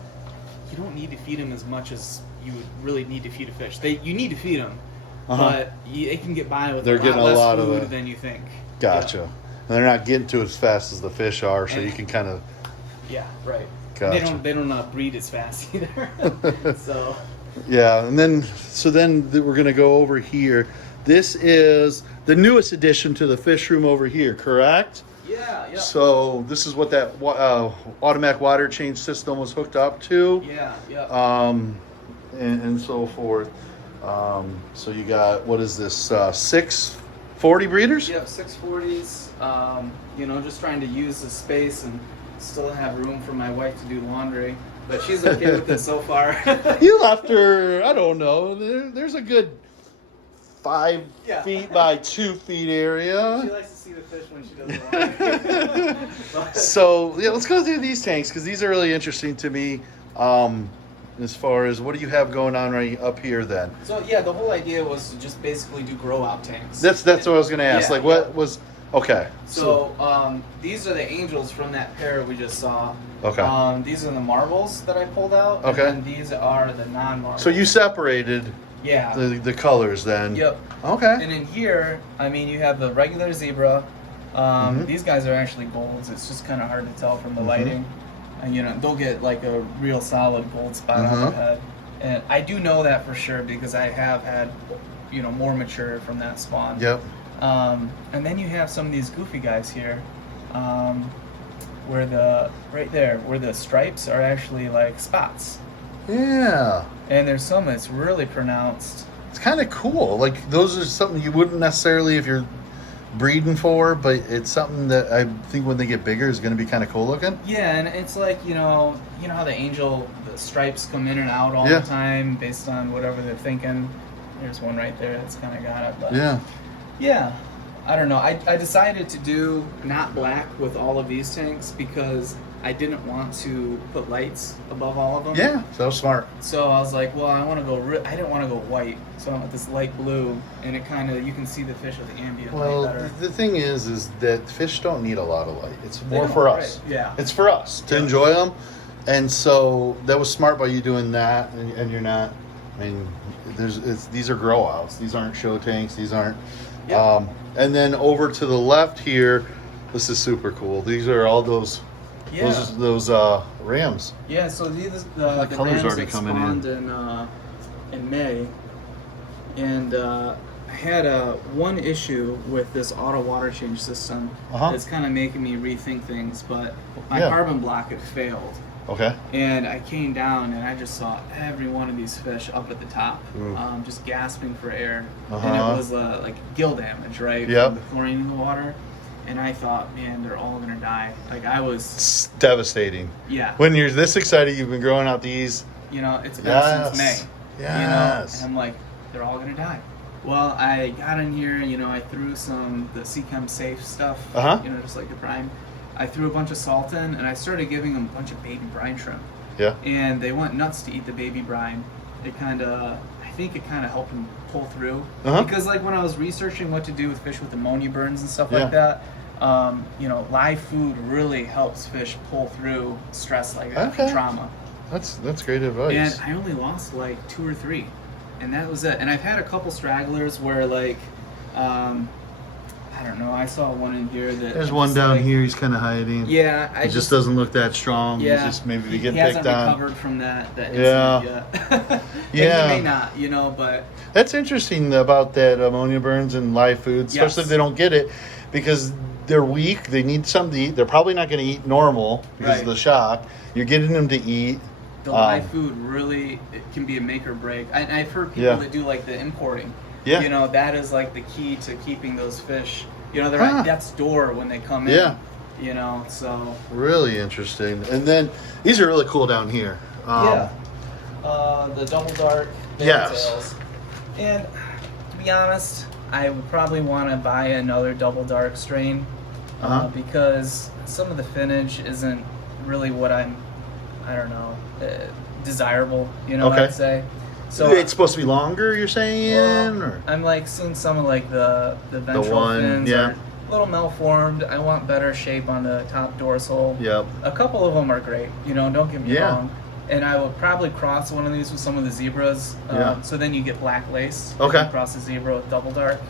you don't need to feed them as much as you would really need to feed a fish. You need to feed them, but it can get by with They're a lot getting a less lot of food it. than you think. Gotcha. Yeah. And they're not getting to as fast as the fish are, so And- you can kind of. Yeah, right. Gotcha. They don't breed as fast either. So Yeah, and then we're gonna go over here. This is the newest addition to the fish room over here, correct? yeah. So this is what that automatic water change system was hooked up to. Yeah. And so forth. So you got, what is this, 640 breeders? Yeah, 640s. Just trying to use the space and still have room for my wife to do laundry. But she's okay with it so far. You left her, I don't know, there's a good 5 feet by 2 feet area. She likes to see the fish when she does the laundry. So yeah, let's go through these tanks because these are really interesting to me. As far as what do you have going on right up here then? So yeah, the whole idea was to just basically do grow out tanks. That's what I was gonna ask. Yeah, like what was okay. So these are the angels from that pair we just saw. Okay. These are the marbles that I pulled out. Okay. And these are the non-marbles. So you separated Yeah. the colors then. Yep. Okay. And in here, I mean, you have the regular zebra. These guys are actually golds. It's just kind of hard to tell from the lighting. And they'll get like a real solid gold spot on their head. And I do know that for sure because I have had, more mature from that spawn. Yep. And then you have some of these goofy guys here, where the stripes are actually like spots. Yeah. And there's some that's really pronounced. It's kind of cool. Like those are something you wouldn't necessarily if you're breeding for, but it's something that I think when they get bigger is going to be kind of cool looking. Yeah, and it's like how the stripes come in and out all the time based on whatever they're thinking. There's one right there that's kind of got it. But yeah, I don't know. I decided to do not black with all of these tanks because I didn't want to put lights above all of them. Yeah, so smart. So I was like, well, I didn't want to go white, so I went with this light blue, and it kind of, you can see the fish with the ambient Well, light better. the thing is that fish don't need a lot of light. It's more don't, for us. right, yeah. It's for us to enjoy them. And so that was smart by you doing that, and you're not, I mean, these are grow outs. These aren't show tanks. These aren't. Yeah. And then over to the left here, this is super cool. These are all those rams. Yeah, so these The the color's rams already that coming spawned in May, and I had one issue with this auto water change system. It's kind of making me rethink things, but my carbon block had failed. Okay. And I came down and I just saw every one of these fish up at the top, just gasping for air. And it was like gill damage, right? Yep. From the chlorine in the water. And I thought, man, they're all gonna die. Like I was. It's devastating. Yeah. When you're this excited, you've been growing out these. It's been since May. Yes. And I'm like, they're all gonna die. Well, I got in here, I threw the Seachem Safe stuff, just like the brine. I threw a bunch of salt in, and I started giving them a bunch of baby brine shrimp. Yeah. And they went nuts to eat the baby brine. I think it kind of helped them pull through. Because like when I was researching what to do with fish with ammonia burns and stuff like that, live food really helps fish pull through stress like that, and trauma. That's great advice. And I only lost like 2 or 3, and that was it. And I've had a couple stragglers where like, I don't know. I saw one in here that. There's one down here. He's kind of hiding. Yeah, He just doesn't look that strong. Yeah, He's just maybe he getting hasn't picked on. recovered from that incident yet. Yeah. He may not, but. That's interesting about that ammonia burns and live food, especially if they don't get it, because they're weak. They need something to eat. They're probably not going to eat normal because of the shock. You're getting them to eat. The live food really it can be a make or break. I've heard people that do like the importing. Yeah. That is like the key to keeping those fish. They're at death's door when they come in. Yeah. So. Really interesting. And then these are really cool down here. The double dark tails. And to be honest, I would probably want to buy another double dark strain because some of the finnage isn't really what I don't know, desirable. I'd say. So it's supposed to be longer, you're saying? Well, I'm like seeing some of like the ventral fins are a little malformed. I want better shape on the top dorsal. Yep. A couple of them are great. Don't get me wrong. And I will probably cross one of these with some of the zebras. Yeah. So then you get black lace. Okay. You cross the zebra with double dark.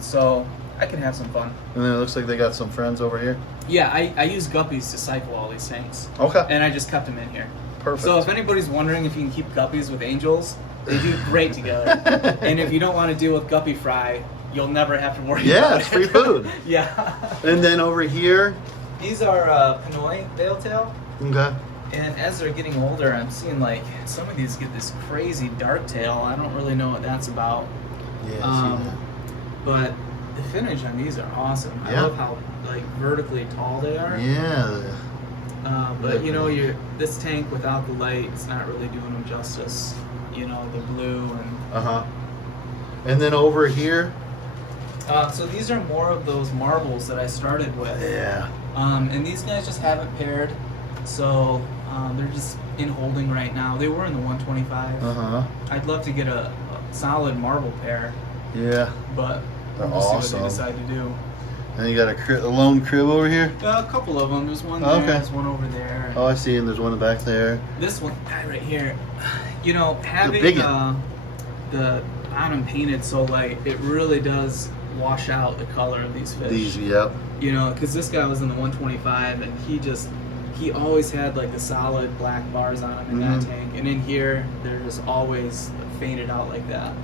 So I can have some fun. And then it looks like they got some friends over here. Yeah, I use Guppies to cycle all these things. Okay. And I just kept them in here. Perfect. So if anybody's wondering if you can keep Guppies with angels, they do great together. And if you don't want to deal with Guppy fry, you'll never have to worry about it. Yeah, it's free food. Yeah. And then over here. These are Pinoy veiltail. Okay. And as they're getting older, I'm seeing like some of these get this crazy dark tail. I don't really know what that's about. Yeah, I see that. But the finish on these are awesome. I Yeah. love how like vertically tall they are. Yeah. But you know, this tank without the light, it's not really doing them justice. You know, the blue and. Uh-huh. And then over here. So these are more of those marbles that I started with. Yeah. And these guys just haven't paired, so they're just in holding right now. They were in the 125. Uh-huh. I'd love to get a solid marble pair, Yeah. but They're we'll see what awesome. they decide to do. And you got a lone crib over here? A couple of them. There's one there, Okay. there's one over there. Oh, I see. And there's one back there. This one, guy right here, you know, having big the bottom painted so light, it really does wash out the color of these fish. These, yep. You know, because this guy was in the 125, and he always had like the solid black bars on him in that tank, and in here they're just always faded out like that.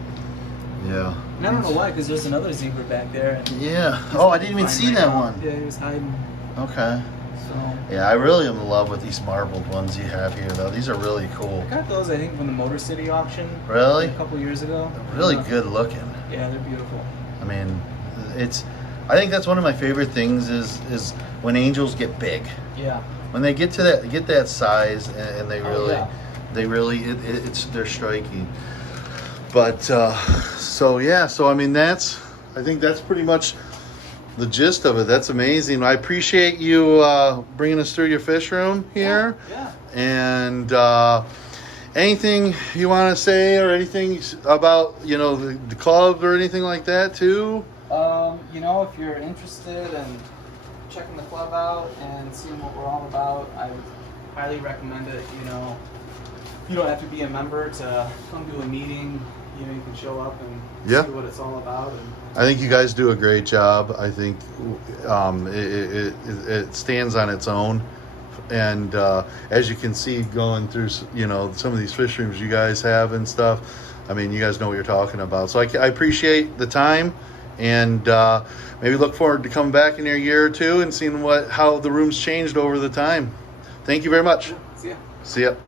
Yeah. And I don't know why, because there's another zebra back there. And Yeah. Oh, I didn't even see that one. Yeah, he was hiding. Okay. So Yeah, I really am in love with these marbled ones you have here, though. These are really cool. I got those, I think, from the Motor City auction. Really? A couple years ago. Really Yeah. good looking. Yeah, they're beautiful. I mean, I think that's one of my favorite things is when angels get big. Yeah. When they get that size and they really, yeah. they're striking. But so I mean I think that's pretty much the gist of it. That's amazing. I appreciate you bringing us through your fish room here. Yeah. And anything you want to say or anything about the club or anything like that too? You know, if you're interested in checking the club out and seeing what we're all about, I would highly recommend it. You know, you don't have to be a member to come to a meeting. You know, you can show up and see what it's all about. And I think you guys do a great job. I think it stands on its own. And as you can see going through, some of these fish rooms you guys have and stuff, I mean, you guys know what you're talking about. So I appreciate the time, and maybe look forward to coming back in a year or two and seeing how the room's changed over the time. Thank you very much. see ya. See ya.